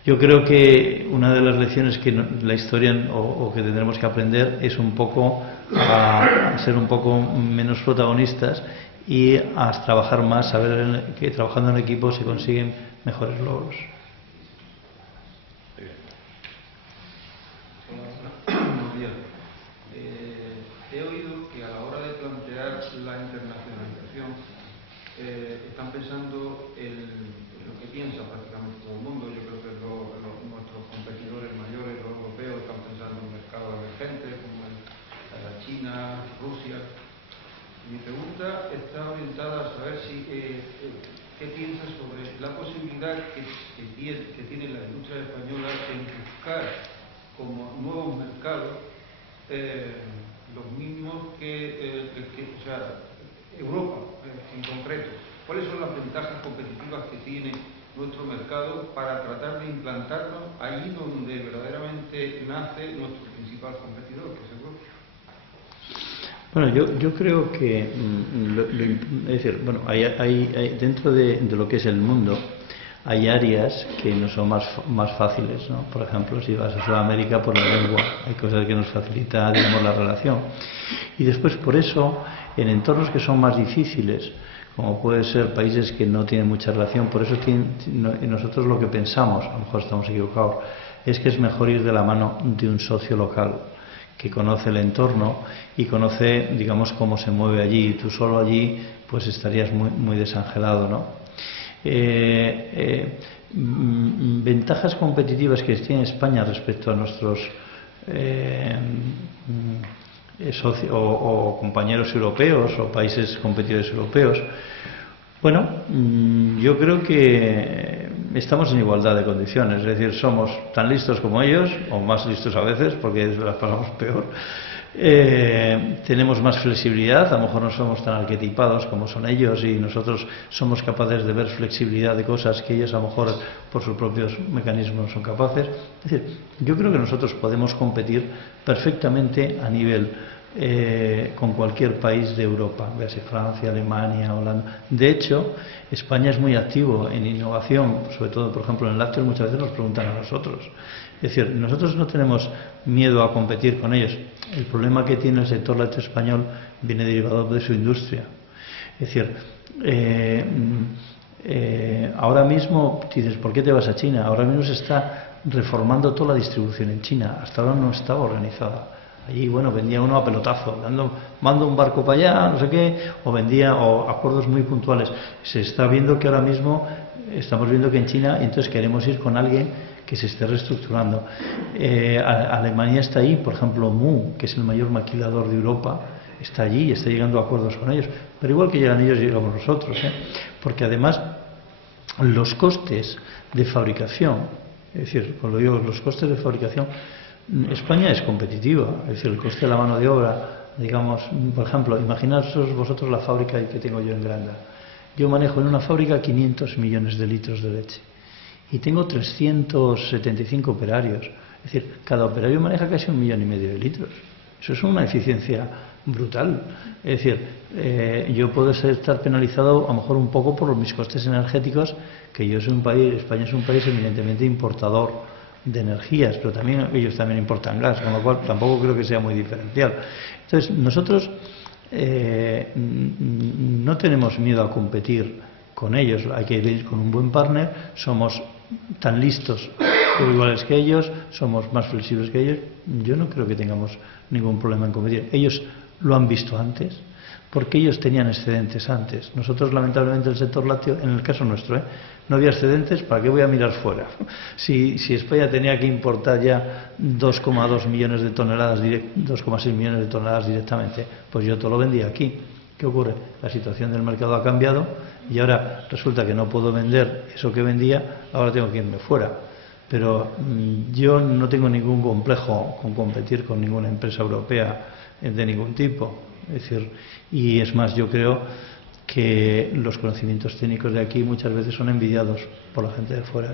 Yo creo que una de las lecciones que la historia o que tendremos que aprender es un poco a ser un poco menos protagonistas y a trabajar más, saber que trabajando en equipo se consiguen mejores logros. Buenos días. He oído que a la hora de plantear la internacionalización están pensando en lo que piensa prácticamente todo el mundo. Yo creo que nuestros competidores mayores, los europeos, están pensando en mercados emergentes como China, Rusia. Mi pregunta está orientada a saber qué piensas sobre la posibilidad que tiene la industria española en buscar como nuevos mercados los mismos que Europa en concreto. ¿Cuáles son las ventajas competitivas que tiene nuestro mercado para tratar de implantarnos allí donde verdaderamente nace nuestro principal competidor, que es Europa? Bueno, yo creo que, es decir, bueno, hay dentro de lo que es el mundo, hay áreas que no son más fáciles, ¿no? Por ejemplo, si vas a Sudamérica, por la lengua, hay cosas que nos facilita, digamos, la relación. Y después, por eso, en entornos que son más difíciles, como puede ser países que no tienen mucha relación, por eso nosotros lo que pensamos, a lo mejor estamos equivocados, es que es mejor ir de la mano de un socio local que conoce el entorno y conoce, digamos, cómo se mueve allí. Tú solo allí pues estarías muy desangelado, ¿no? Ventajas competitivas que tiene España respecto a nuestros socios o compañeros europeos o países competidores europeos. Bueno, yo creo que estamos en igualdad de condiciones, es decir, somos tan listos como ellos, o más listos a veces, porque las pasamos peor. Tenemos más flexibilidad, a lo mejor no somos tan arquetipados como son ellos, y nosotros somos capaces de ver flexibilidad de cosas que ellos a lo mejor por sus propios mecanismos no son capaces. Es decir, yo creo que nosotros podemos competir perfectamente a nivel con cualquier país de Europa, véase Francia, Alemania, Holanda. De hecho, España es muy activo en innovación, sobre todo, por ejemplo, en el lácteo muchas veces nos preguntan a nosotros. Es decir, nosotros no tenemos miedo a competir con ellos. El problema que tiene el sector lácteo español viene derivado de su industria. Es decir, ahora mismo dices, ¿por qué te vas a China? Ahora mismo se está reformando toda la distribución en China. Hasta ahora no estaba organizada. Allí, bueno, vendía uno a pelotazo, mando un barco para allá, no sé qué, o acuerdos muy puntuales. Se está viendo que ahora mismo, estamos viendo que en China, entonces queremos ir con alguien que se esté reestructurando. Alemania está ahí, por ejemplo, Mu, que es el mayor maquilador de Europa, está allí y está llegando a acuerdos con ellos. Pero igual que llegan ellos, llegamos nosotros, porque además los costes de fabricación, es decir, cuando digo los costes de fabricación, España es competitiva, es decir, el coste de la mano de obra, digamos, por ejemplo, imaginaos vosotros la fábrica que tengo yo en Granda. Yo manejo en una fábrica 500 millones de litros de leche y tengo 375 operarios, es decir, cada operario maneja casi 1,5 millones de litros. Eso es una eficiencia brutal. Es decir, yo puedo estar penalizado a lo mejor un poco por mis costes energéticos, que yo soy un país, España es un país eminentemente importador de energías, pero también ellos también importan gas, con lo cual tampoco creo que sea muy diferencial. Entonces, nosotros no tenemos miedo a competir con ellos, hay que ir con un buen partner, somos tan listos o iguales que ellos, somos más flexibles que ellos. Yo no creo que tengamos ningún problema en competir. Ellos lo han visto antes, porque ellos tenían excedentes antes. Nosotros, lamentablemente, el sector lácteo, en el caso nuestro, no había excedentes. ¿Para qué voy a mirar fuera? Si España tenía que importar ya 2,2 millones de toneladas, 2,6 millones de toneladas directamente, pues yo todo lo vendía aquí. ¿Qué ocurre? La situación del mercado ha cambiado y ahora resulta que no puedo vender eso que vendía, ahora tengo que irme fuera. Pero yo no tengo ningún complejo con competir con ninguna empresa europea de ningún tipo. Es decir, y es más, yo creo que los conocimientos técnicos de aquí muchas veces son envidiados por la gente de fuera.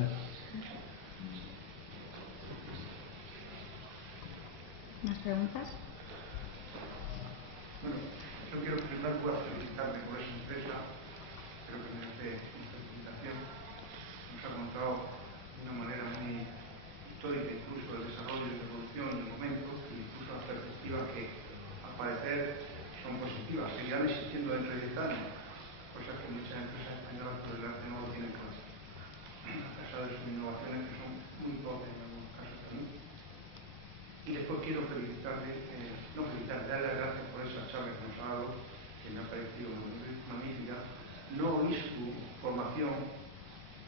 ¿Más preguntas? Bueno, yo quiero en primer lugar felicitarme por esa empresa. Creo que merece una felicitación. Nos ha contado de una manera muy histórica incluso el desarrollo y la evolución del momento, e incluso las perspectivas que al parecer son positivas, seguirán existiendo dentro de 10 años, cosas que muchas empresas españolas por delante no lo tienen claro, a pesar de sus innovaciones que son muy pobres en algunos casos también. Y después quiero darle las gracias por esa charla que nos ha dado, que me ha parecido magnífica. No oí su formación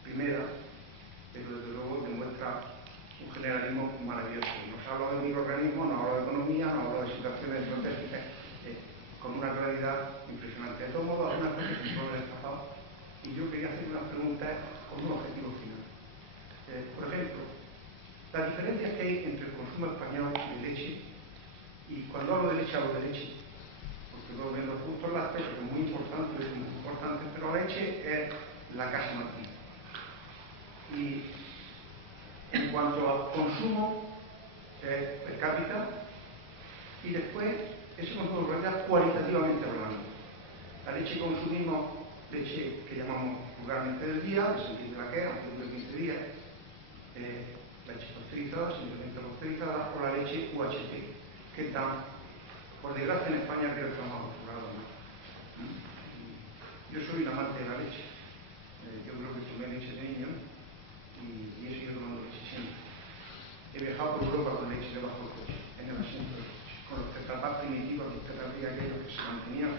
primera, pero desde luego demuestra un generalismo maravilloso. Nos ha hablado de microorganismos, nos ha hablado de economía, nos ha hablado de situaciones estratégicas, con una claridad impresionante. De todos modos, hay una cosa que no me he escapado, y yo quería hacer una pregunta con un objetivo final. Por ejemplo, las diferencias que hay entre el consumo español de leche, y cuando hablo de leche, porque luego ven los productos lácteos, que es muy importante, pero la leche es la casa matriz. Y en cuanto al consumo per cápita, y después eso nos puede organizar cualitativamente hablando. La leche que consumimos, leche que llamamos vulgarmente del día, de sentir de la que aunque dure 15 días, la leche pasteurizada, simplemente pasteurizada, o la leche UHT, que está, por desgracia en España creo que estamos acostumbrados más. Yo soy un amante de la leche. Yo creo que tomé leche de niño y he seguido tomando leche siempre. He viajado por Europa con leche debajo del coche, en el asiento del coche, con los tetrapas primitivos que usted había aquellos que se mantenían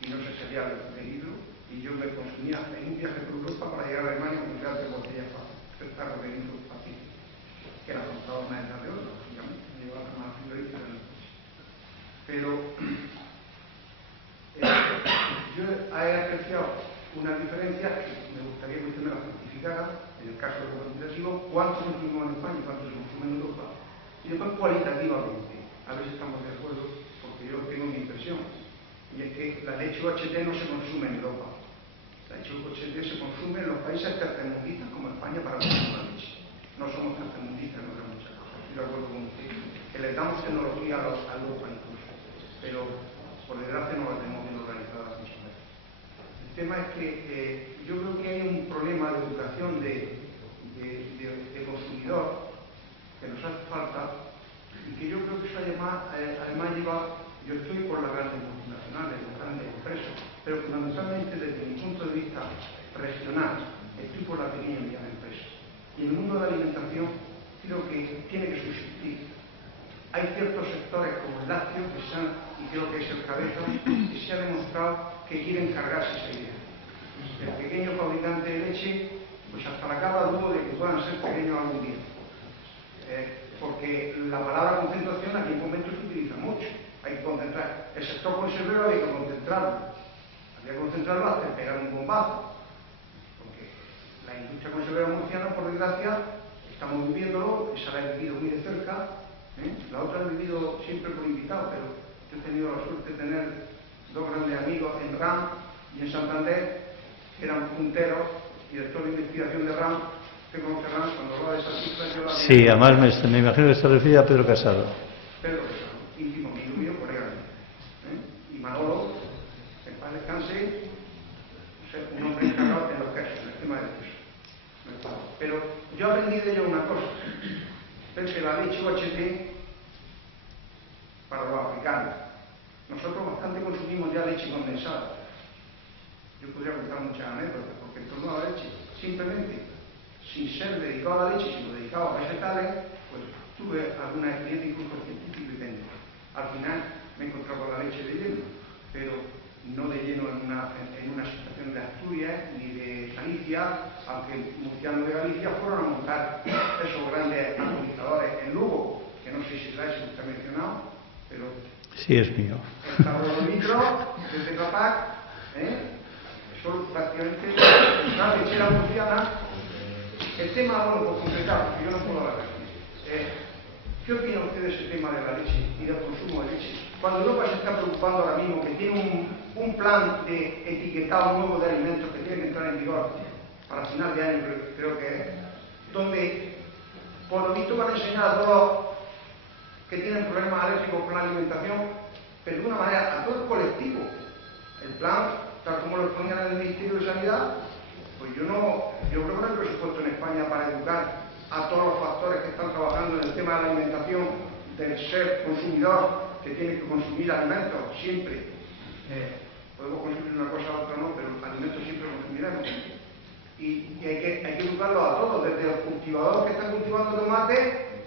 y no se salía del peligro, y yo me consumía en un viaje por Europa para llegar a Alemania con un de botellas fáciles, 3 tarros de litros fáciles, que era comprado una de oro, lógicamente, me llevaba a tomar frigorífica en el coche. Pero yo he apreciado una diferencia que me gustaría que usted me la justificara, en el caso del cuantitativo, cuánto consumimos en España y cuánto se consume en Europa, y después cualitativamente, a ver si estamos de acuerdo, porque yo tengo mi impresión, y es que la leche UHT no se consume en Europa. La leche UHT se consume en los países tercermundistas como España para consumir la leche. No somos tercermundistas en otras muchas cosas, estoy de acuerdo con usted, que le damos tecnología a Europa incluso, pero por desgracia no la tenemos bien organizada muchas veces. El tema es que yo creo que hay un problema de educación de consumidor que nos hace falta, y que yo creo que eso además lleva. Yo estoy por las grandes multinacionales, las grandes empresas, pero fundamentalmente desde mi punto de vista regional, estoy por la pequeña y mediana empresa. Y en el mundo de la alimentación creo que tiene que subsistir. Hay ciertos sectores como el lácteo, y creo que es el cabeza, que se ha demostrado que quieren cargarse esa idea. El pequeño fabricante de leche, pues hasta la cava dudo de que puedan ser pequeños algún día. Porque la palabra concentración aquí en momento se utiliza mucho. Hay que concentrar. El sector conservero había que concentrarlo. Había que concentrarlo hasta pegar un bombazo. Porque la industria conservera murciana, por desgracia, estamos viviéndolo, esa la he vivido muy de cerca. La otra he vivido siempre por invitado, pero yo he tenido la suerte de tener 2 grandes amigos en RAM y en Santander, que eran punteros, director de investigación de RAM, que conoce RAM, cuando hablaba de esas cifras, yo la... Sí, además me imagino que se refiere a Pedro Casado. Pedro Casado, íntimo mío, colega mío. Y Manolo, en paz descanse, un hombre encargado de los quesos, en el tema de queso. Pero yo aprendí de ello una cosa, es que la leche UHT para los africanos. Nosotros bastante consumimos ya leche condensada. Yo podría contar muchas anécdotas, porque en torno a la leche, simplemente, sin ser dedicado a la leche, sino dedicado a vegetales, pues tuve alguna experiencia incluso científica y técnica. Al final me he encontrado con la leche de lleno, pero no de lleno en una situación de Asturias ni de Galicia, aunque murcianos de Galicia fueron a montar esos grandes atomizadores en Lugo, que no sé si la he usted mencionado, pero sí es mío. El carbonímetro de Tetrapac, son prácticamente una lechera murciana. El tema, bueno, por completar, porque yo no puedo hablar aquí. ¿Qué opinan ustedes del tema de la leche y del consumo de leche? Cuando Europa se está preocupando ahora mismo, que tiene un plan de etiquetado nuevo de alimentos que tiene que entrar en vigor para final de año, creo que es, donde por lo visto van a enseñar a todos que tienen problemas alérgicos con la alimentación, pero de una manera a todo el colectivo. El plan, tal como lo ponían en el Ministerio de Sanidad, pues yo creo que no hay presupuesto en España para educar a todos los factores que están trabajando en el tema de la alimentación, del ser consumidor, que tiene que consumir alimentos siempre. Podemos consumir una cosa o otra no, pero alimentos siempre consumiremos. Y hay que educarlos a todos, desde el cultivador que está cultivando tomate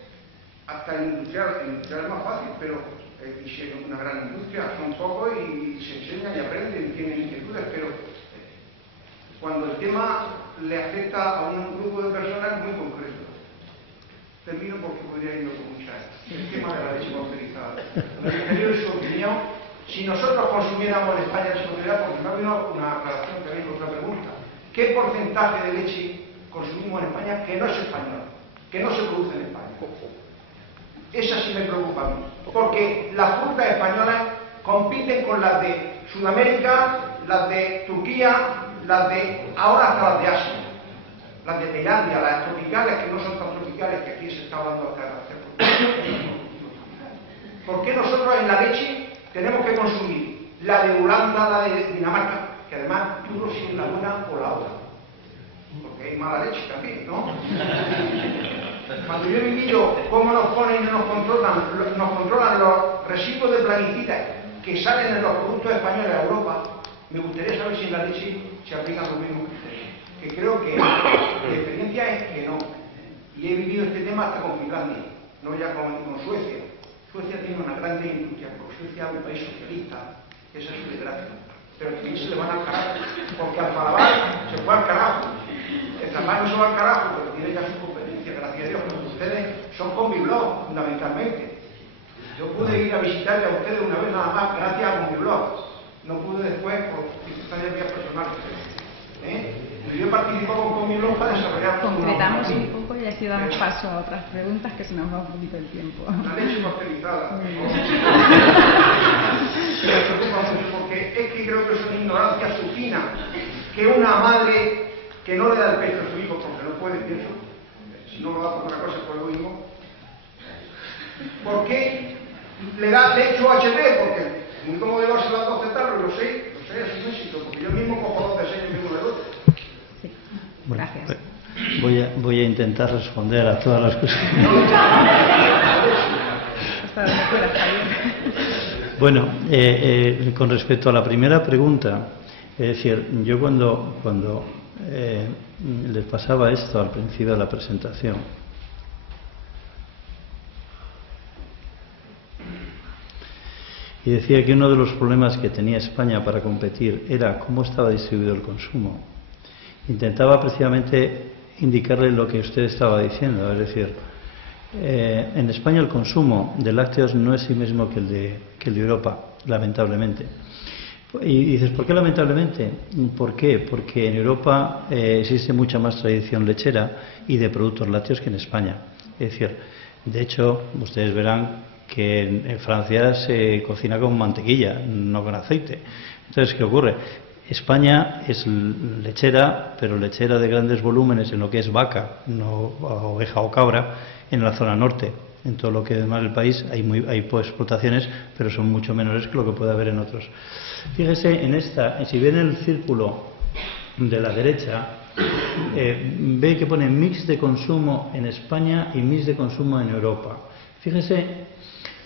hasta el industrial. El industrial es más fácil, pero y si es una gran industria, son pocos y se enseñan y aprenden, tienen inquietudes, pero cuando el tema le afecta a un grupo de personas muy concreto. Termino porque podría irlo con muchas. El tema de la leche pasteurizada. Me gustaría su opinión. Si nosotros consumiéramos en España leche pasteurizada, porque me ha habido una aclaración también con otra pregunta. ¿Qué porcentaje de leche consumimos en España que no es española, que no se produce en España? Esa sí me preocupa a mí, porque las frutas españolas compiten con las de Sudamérica, las de Turquía, las de ahora hasta las de Asia, las de Tailandia, las tropicales que no son tan tropicales, que aquí se está hablando hasta de hacer. ¿Por qué nosotros en la leche tenemos que consumir la de Holanda, la de Dinamarca, que además tú no si es la buena o la otra? Porque hay mala leche también, ¿no? Cuando yo he vivido cómo nos ponen y nos controlan los residuos de plaguicidas que salen en los productos españoles a Europa, me gustaría saber si en la leche se aplican los mismos criterios. Que creo que la experiencia es que no. Y he vivido este tema hasta con Finlandia, no ya con Suecia. Suecia tiene una gran industria, porque Suecia es un país socialista, esa es su desgracia. Pero también se le van al carajo, porque Alfarabar se fue al carajo. El trabajo no se va al carajo, pero tiene ya su competencia, gracias a Dios, porque ustedes son Combiblog, fundamentalmente. Yo pude ir a visitarle a ustedes una vez nada más, gracias a Combiblog. No pude después por circunstancias mías personales. Yo participo con Combiblog para desarrollar... Concretamos un poco y así damos paso a otras preguntas, que se nos va un poquito el tiempo. La leche pasteurizada. Me preocupa mucho porque es que creo que es una ignorancia supina que una madre que no le da el pecho a su hijo porque no puede, pienso, si no lo da por otra cosa, por lo mismo. ¿Por qué le da leche UHT? Porque muy cómodo llevarse las 12 tarros, lo sé, es un éxito, porque yo mismo cojo 12 sellos y mismo de 12. Bueno, Gracias. voy a intentar responder a todas las cosas. Hasta donde pueda, Javier. Bueno, con respecto a la primera pregunta, es decir, yo cuando les pasaba esto al principio de la presentación, y decía que uno de los problemas que tenía España para competir era cómo estaba distribuido el consumo, intentaba precisamente indicarle lo que usted estaba diciendo, es decir, en España el consumo de lácteos no es el mismo que el de Europa, lamentablemente. Y dices, ¿por qué lamentablemente? ¿Por qué? Porque en Europa existe mucha más tradición lechera y de productos lácteos que en España. Es decir, de hecho, ustedes verán que en Francia se cocina con mantequilla, no con aceite. Entonces, ¿qué ocurre? España es lechera, pero lechera de grandes volúmenes en lo que es vaca, no oveja o cabra, en la zona norte. En todo lo que demás del país hay explotaciones, pero son mucho menores que lo que puede haber en otros. Fíjese en esta, si ven el círculo de la derecha, ve que pone mix de consumo en España y mix de consumo en Europa. Fíjese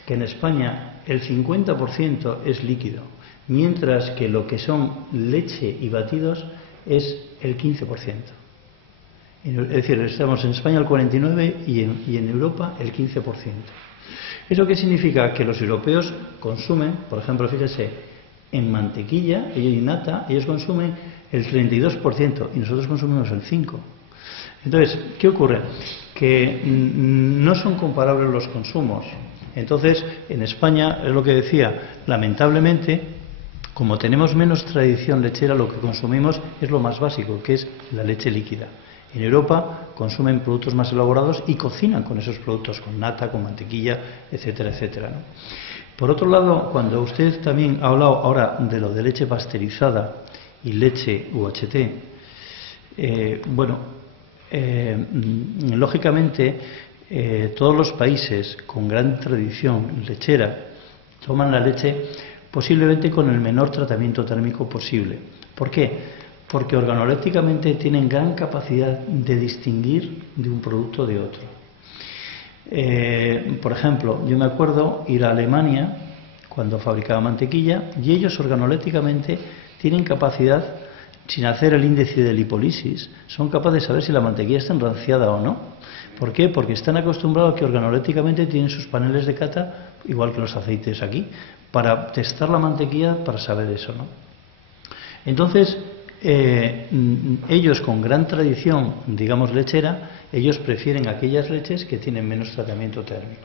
que en España el 50% es líquido, mientras que lo que son leche y batidos es el 15%. Es decir, estamos en España el 49% y en Europa el 15%. ¿Eso qué significa? Que los europeos consumen, por ejemplo, fíjese, en mantequilla y nata, ellos consumen el 32% y nosotros consumimos el 5%. Entonces, ¿qué ocurre? Que no son comparables los consumos. Entonces, en España, es lo que decía, lamentablemente, como tenemos menos tradición lechera, lo que consumimos es lo más básico, que es la leche líquida. En Europa consumen productos más elaborados y cocinan con esos productos, con nata, con mantequilla, etcétera, etcétera, ¿no? Por otro lado, cuando usted también ha hablado ahora de lo de leche pasteurizada y leche UHT, lógicamente todos los países con gran tradición lechera toman la leche posiblemente con el menor tratamiento térmico posible. ¿Por qué? Porque organolépticamente tienen gran capacidad de distinguir de un producto de otro. Por ejemplo, yo me acuerdo ir a Alemania cuando fabricaba mantequilla y ellos organolépticamente tienen capacidad, sin hacer el índice de lipólisis, son capaces de saber si la mantequilla está enranciada o no. ¿Por qué? Porque están acostumbrados a que organolépticamente tienen sus paneles de cata, igual que los aceites aquí, para testar la mantequilla para saber eso, ¿no? Entonces, ellos con gran tradición, digamos, lechera, ellos prefieren aquellas leches que tienen menos tratamiento térmico.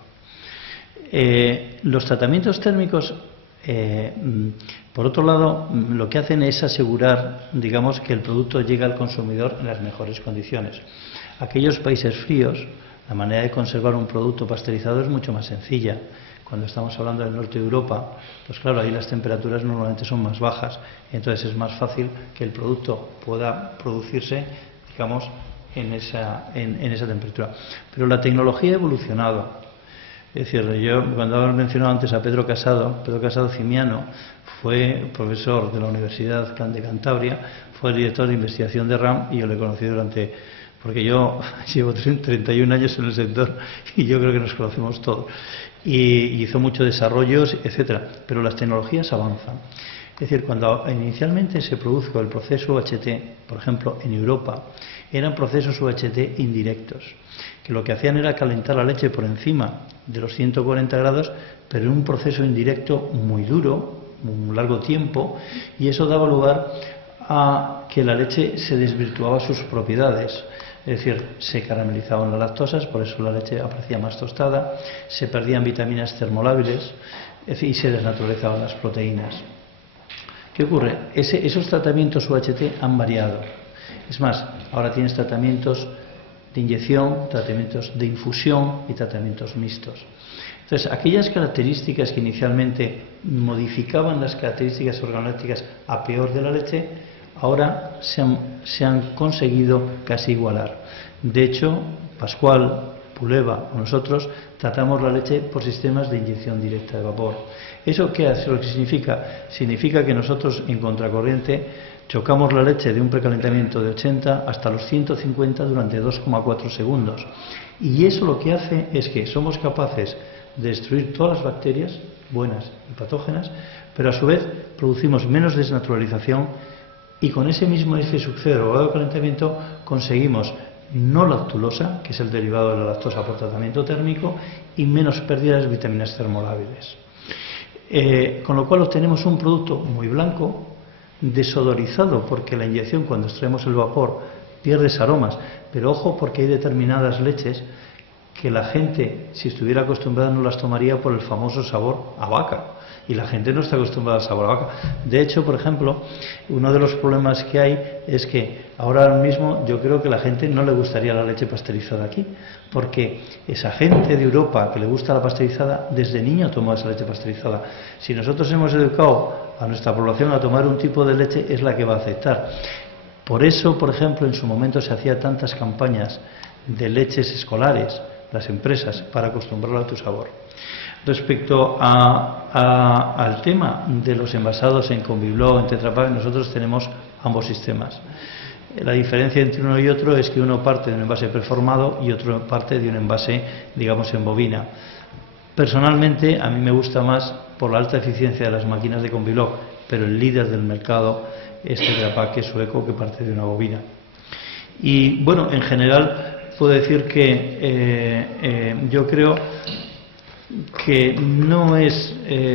Los tratamientos térmicos, por otro lado, lo que hacen es asegurar, digamos, que el producto llega al consumidor en las mejores condiciones. Aquellos países fríos, la manera de conservar un producto pasteurizado es mucho más sencilla. Cuando estamos hablando del norte de Europa, pues claro, ahí las temperaturas normalmente son más bajas, entonces es más fácil que el producto pueda producirse, digamos, en esa temperatura. Pero la tecnología ha evolucionado. Es decir, yo cuando he mencionado antes a Pedro Casado Cimiano fue profesor de la Universidad de Cantabria, fue el director de investigación de RAM y yo le he conocido porque yo llevo 31 años en el sector y yo creo que nos conocemos todos. Y hizo muchos desarrollos, etcétera, pero las tecnologías avanzan. Es decir, cuando inicialmente se produjo el proceso UHT, por ejemplo, en Europa, eran procesos UHT indirectos, que lo que hacían era calentar la leche por encima de los 140 grados, pero en un proceso indirecto muy duro, un largo tiempo, y eso daba lugar a que la leche se desvirtuaba sus propiedades. Es decir, se caramelizaban las lactosas, por eso la leche aparecía más tostada, se perdían vitaminas termolábiles y se desnaturalizaban las proteínas. ¿Qué ocurre? Esos tratamientos UHT han variado. Es más, ahora tienes tratamientos de inyección, tratamientos de infusión y tratamientos mixtos. Entonces, aquellas características que inicialmente modificaban las características organolépticas a peor de la leche, ahora se han conseguido casi igualar. De hecho, Pascual, Puleva o nosotros tratamos la leche por sistemas de inyección directa de vapor. ¿Eso qué hace? Lo que significa? Significa que nosotros en contracorriente chocamos la leche de un precalentamiento de 80 hasta los 150 durante 2,4 segundos. Y eso lo que hace es que somos capaces de destruir todas las bacterias buenas y patógenas, pero a su vez producimos menos desnaturalización y con ese mismo eje succedo o calentamiento conseguimos no lactulosa, que es el derivado de la lactosa por tratamiento térmico, y menos pérdidas de vitaminas termolábiles. Con lo cual obtenemos un producto muy blanco, desodorizado, porque la inyección cuando extraemos el vapor pierde aromas, pero ojo porque hay determinadas leches que la gente, si estuviera acostumbrada, no las tomaría por el famoso sabor a vaca. Y la gente no está acostumbrada al sabor a vaca. De hecho, por ejemplo, uno de los problemas que hay es que ahora mismo yo creo que a la gente no le gustaría la leche pasteurizada aquí, porque esa gente de Europa que le gusta la pasteurizada, desde niño toma esa leche pasteurizada. Si nosotros hemos educado a nuestra población a tomar un tipo de leche, es la que va a aceptar. Por eso, por ejemplo, en su momento se hacía tantas campañas de leches escolares, las empresas, para acostumbrarlo a tu sabor. Respecto al tema de los envasados en Convibló, en Tetra Pak, nosotros tenemos ambos sistemas. La diferencia entre uno y otro es que uno parte de un envase preformado y otro parte de un envase, digamos, en bobina. Personalmente, a mí me gusta más por la alta eficiencia de las máquinas de Combilog, pero el líder del mercado es Tetra Pak, que es sueco, que parte de una bobina. Y bueno, en general puedo decir que yo creo que no es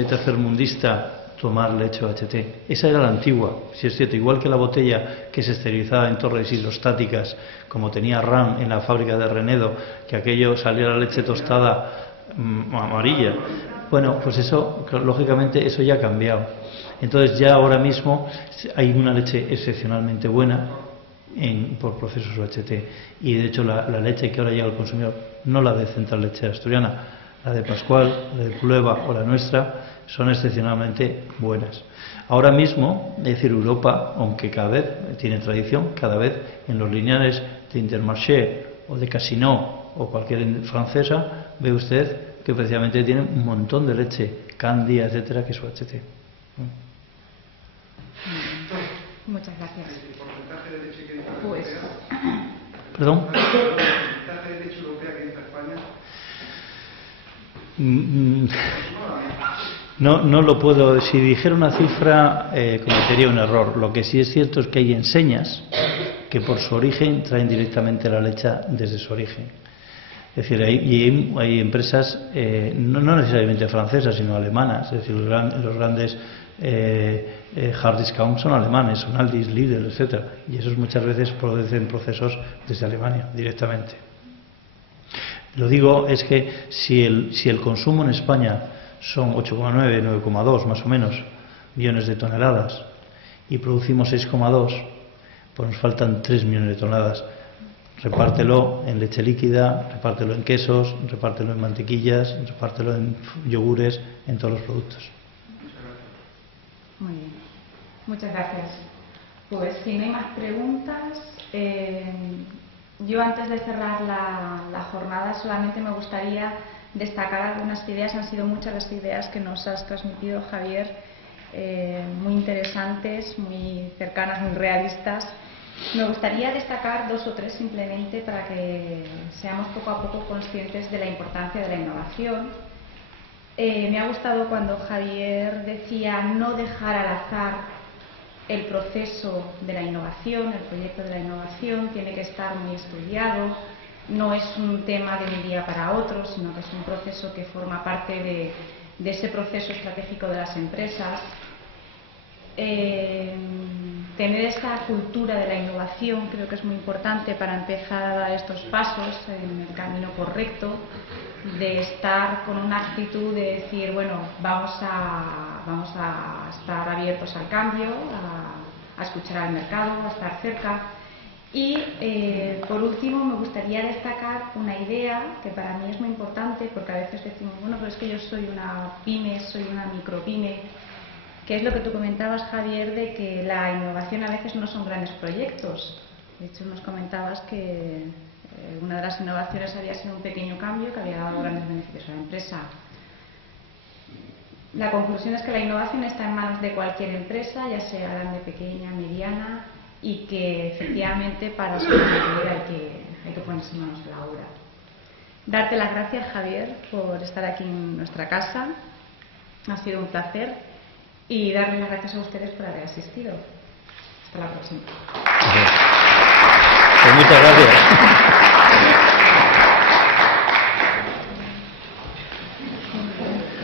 tercermundista tomar leche OHT. Esa era la antigua, si es cierto, igual que la botella que se esterilizaba en torres hidrostáticas, como tenía RAM en la fábrica de Renedo, que aquello salía la leche tostada amarilla. Bueno, pues eso, lógicamente, eso ya ha cambiado. Entonces ya ahora mismo hay una leche excepcionalmente buena por procesos OHT. Y de hecho la leche que ahora llega al consumidor, no la de Central Lechera Asturiana, la de Pascual, la de Prueba o la nuestra, son excepcionalmente buenas. Ahora mismo, es decir, Europa, aunque cada vez tiene tradición, cada vez en los lineales de Intermarché o de Casino o cualquier francesa, ve usted que precisamente tienen un montón de leche, Candia, etcétera, que es OHT. Muchas gracias. ¿El porcentaje de leche que entra Pues, ¿Perdón? ¿El porcentaje de leche europea que entra a España? No lo puedo. Si dijera una cifra, cometería un error. Lo que sí es cierto es que hay enseñas que por su origen traen directamente la leche desde su origen. Es decir, hay empresas, no necesariamente francesas, sino alemanas. Es decir, los grandes hard discount son alemanes, son Aldi, Lidl, etcétera. Y esos muchas veces producen procesos desde Alemania directamente. Lo digo es que si el consumo en España son 8,9, 9,2 más o menos millones de toneladas y producimos 6,2, pues nos faltan 3 millones de toneladas. Repártelo en leche líquida, repártelo en quesos, repártelo en mantequillas, repártelo en yogures, en todos los productos. muy bien. Muchas gracias. Pues si no hay más preguntas, yo antes de cerrar la jornada solamente me gustaría destacar algunas ideas. Han sido muchas las ideas que nos has transmitido, Javier, muy interesantes, muy cercanas, muy realistas. Me gustaría destacar 2 o 3 simplemente para que seamos poco a poco conscientes de la importancia de la innovación. Me ha gustado cuando Javier decía no dejar al azar el proceso de la innovación, el proyecto de la innovación tiene que estar muy estudiado, no es un tema de un día para otro, sino que es un proceso que forma parte de ese proceso estratégico de las empresas. Tener esa cultura de la innovación creo que es muy importante para empezar a dar estos pasos en el camino correcto, de estar con una actitud de decir, bueno, vamos a estar abiertos al cambio, a escuchar al mercado, a estar cerca. Y por último me gustaría destacar una idea que para mí es muy importante, porque a veces decimos, bueno, pero es que yo soy una pyme, soy una micropyme, que es lo que tú comentabas, Javier, de que la innovación a veces no son grandes proyectos. De hecho, nos comentabas que una de las innovaciones había sido un pequeño cambio que había dado grandes beneficios a la empresa. La conclusión es que la innovación está en manos de cualquier empresa, ya sea grande, pequeña, mediana, y que efectivamente para sobrevivir hay que ponerse manos a la obra. Darte las gracias, Javier, por estar aquí en nuestra casa. Ha sido un placer. Y darles las gracias a ustedes por haber asistido. Hasta la próxima. Pues muchas gracias.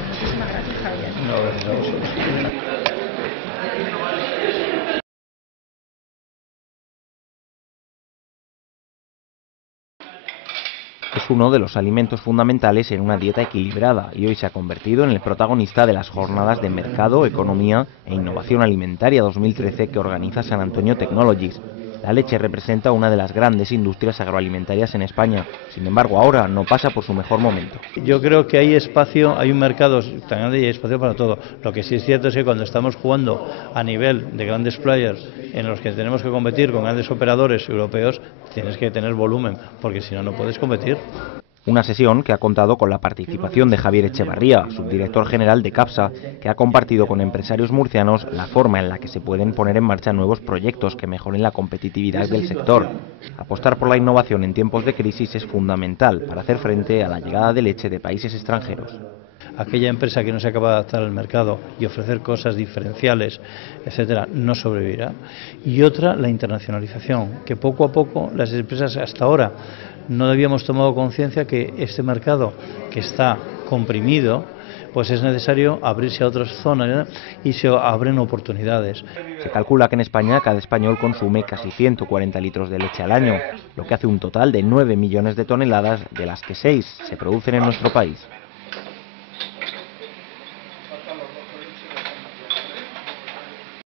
Muchísimas gracias, Javier. No, gracias a vosotros. Es uno de los alimentos fundamentales en una dieta equilibrada y hoy se ha convertido en el protagonista de las jornadas de Mercado, Economía e Innovación Alimentaria 2013 que organiza San Antonio Technologies. La leche representa una de las grandes industrias agroalimentarias en España, sin embargo ahora no pasa por su mejor momento. Yo creo que hay espacio, hay un mercado tan grande y hay espacio para todo. Lo que sí es cierto es que cuando estamos jugando a nivel de grandes players en los que tenemos que competir con grandes operadores europeos, tienes que tener volumen, porque si no, no puedes competir. Una sesión que ha contado con la participación de Javier Echevarría, subdirector general de CAPSA, que ha compartido con empresarios murcianos la forma en la que se pueden poner en marcha nuevos proyectos que mejoren la competitividad del sector. Apostar por la innovación en tiempos de crisis es fundamental para hacer frente a la llegada de leche de países extranjeros. Aquella empresa que no se acaba de adaptar al mercado y ofrecer cosas diferenciales, etcétera, no sobrevivirá. Y otra, la internacionalización, que poco a poco las empresas hasta ahora no habíamos tomado conciencia que este mercado que está comprimido, pues es necesario abrirse a otras zonas y se abren oportunidades. Se calcula que en España cada español consume casi 140 litros de leche al año, lo que hace un total de 9 millones de toneladas, de las que 6 se producen en nuestro país.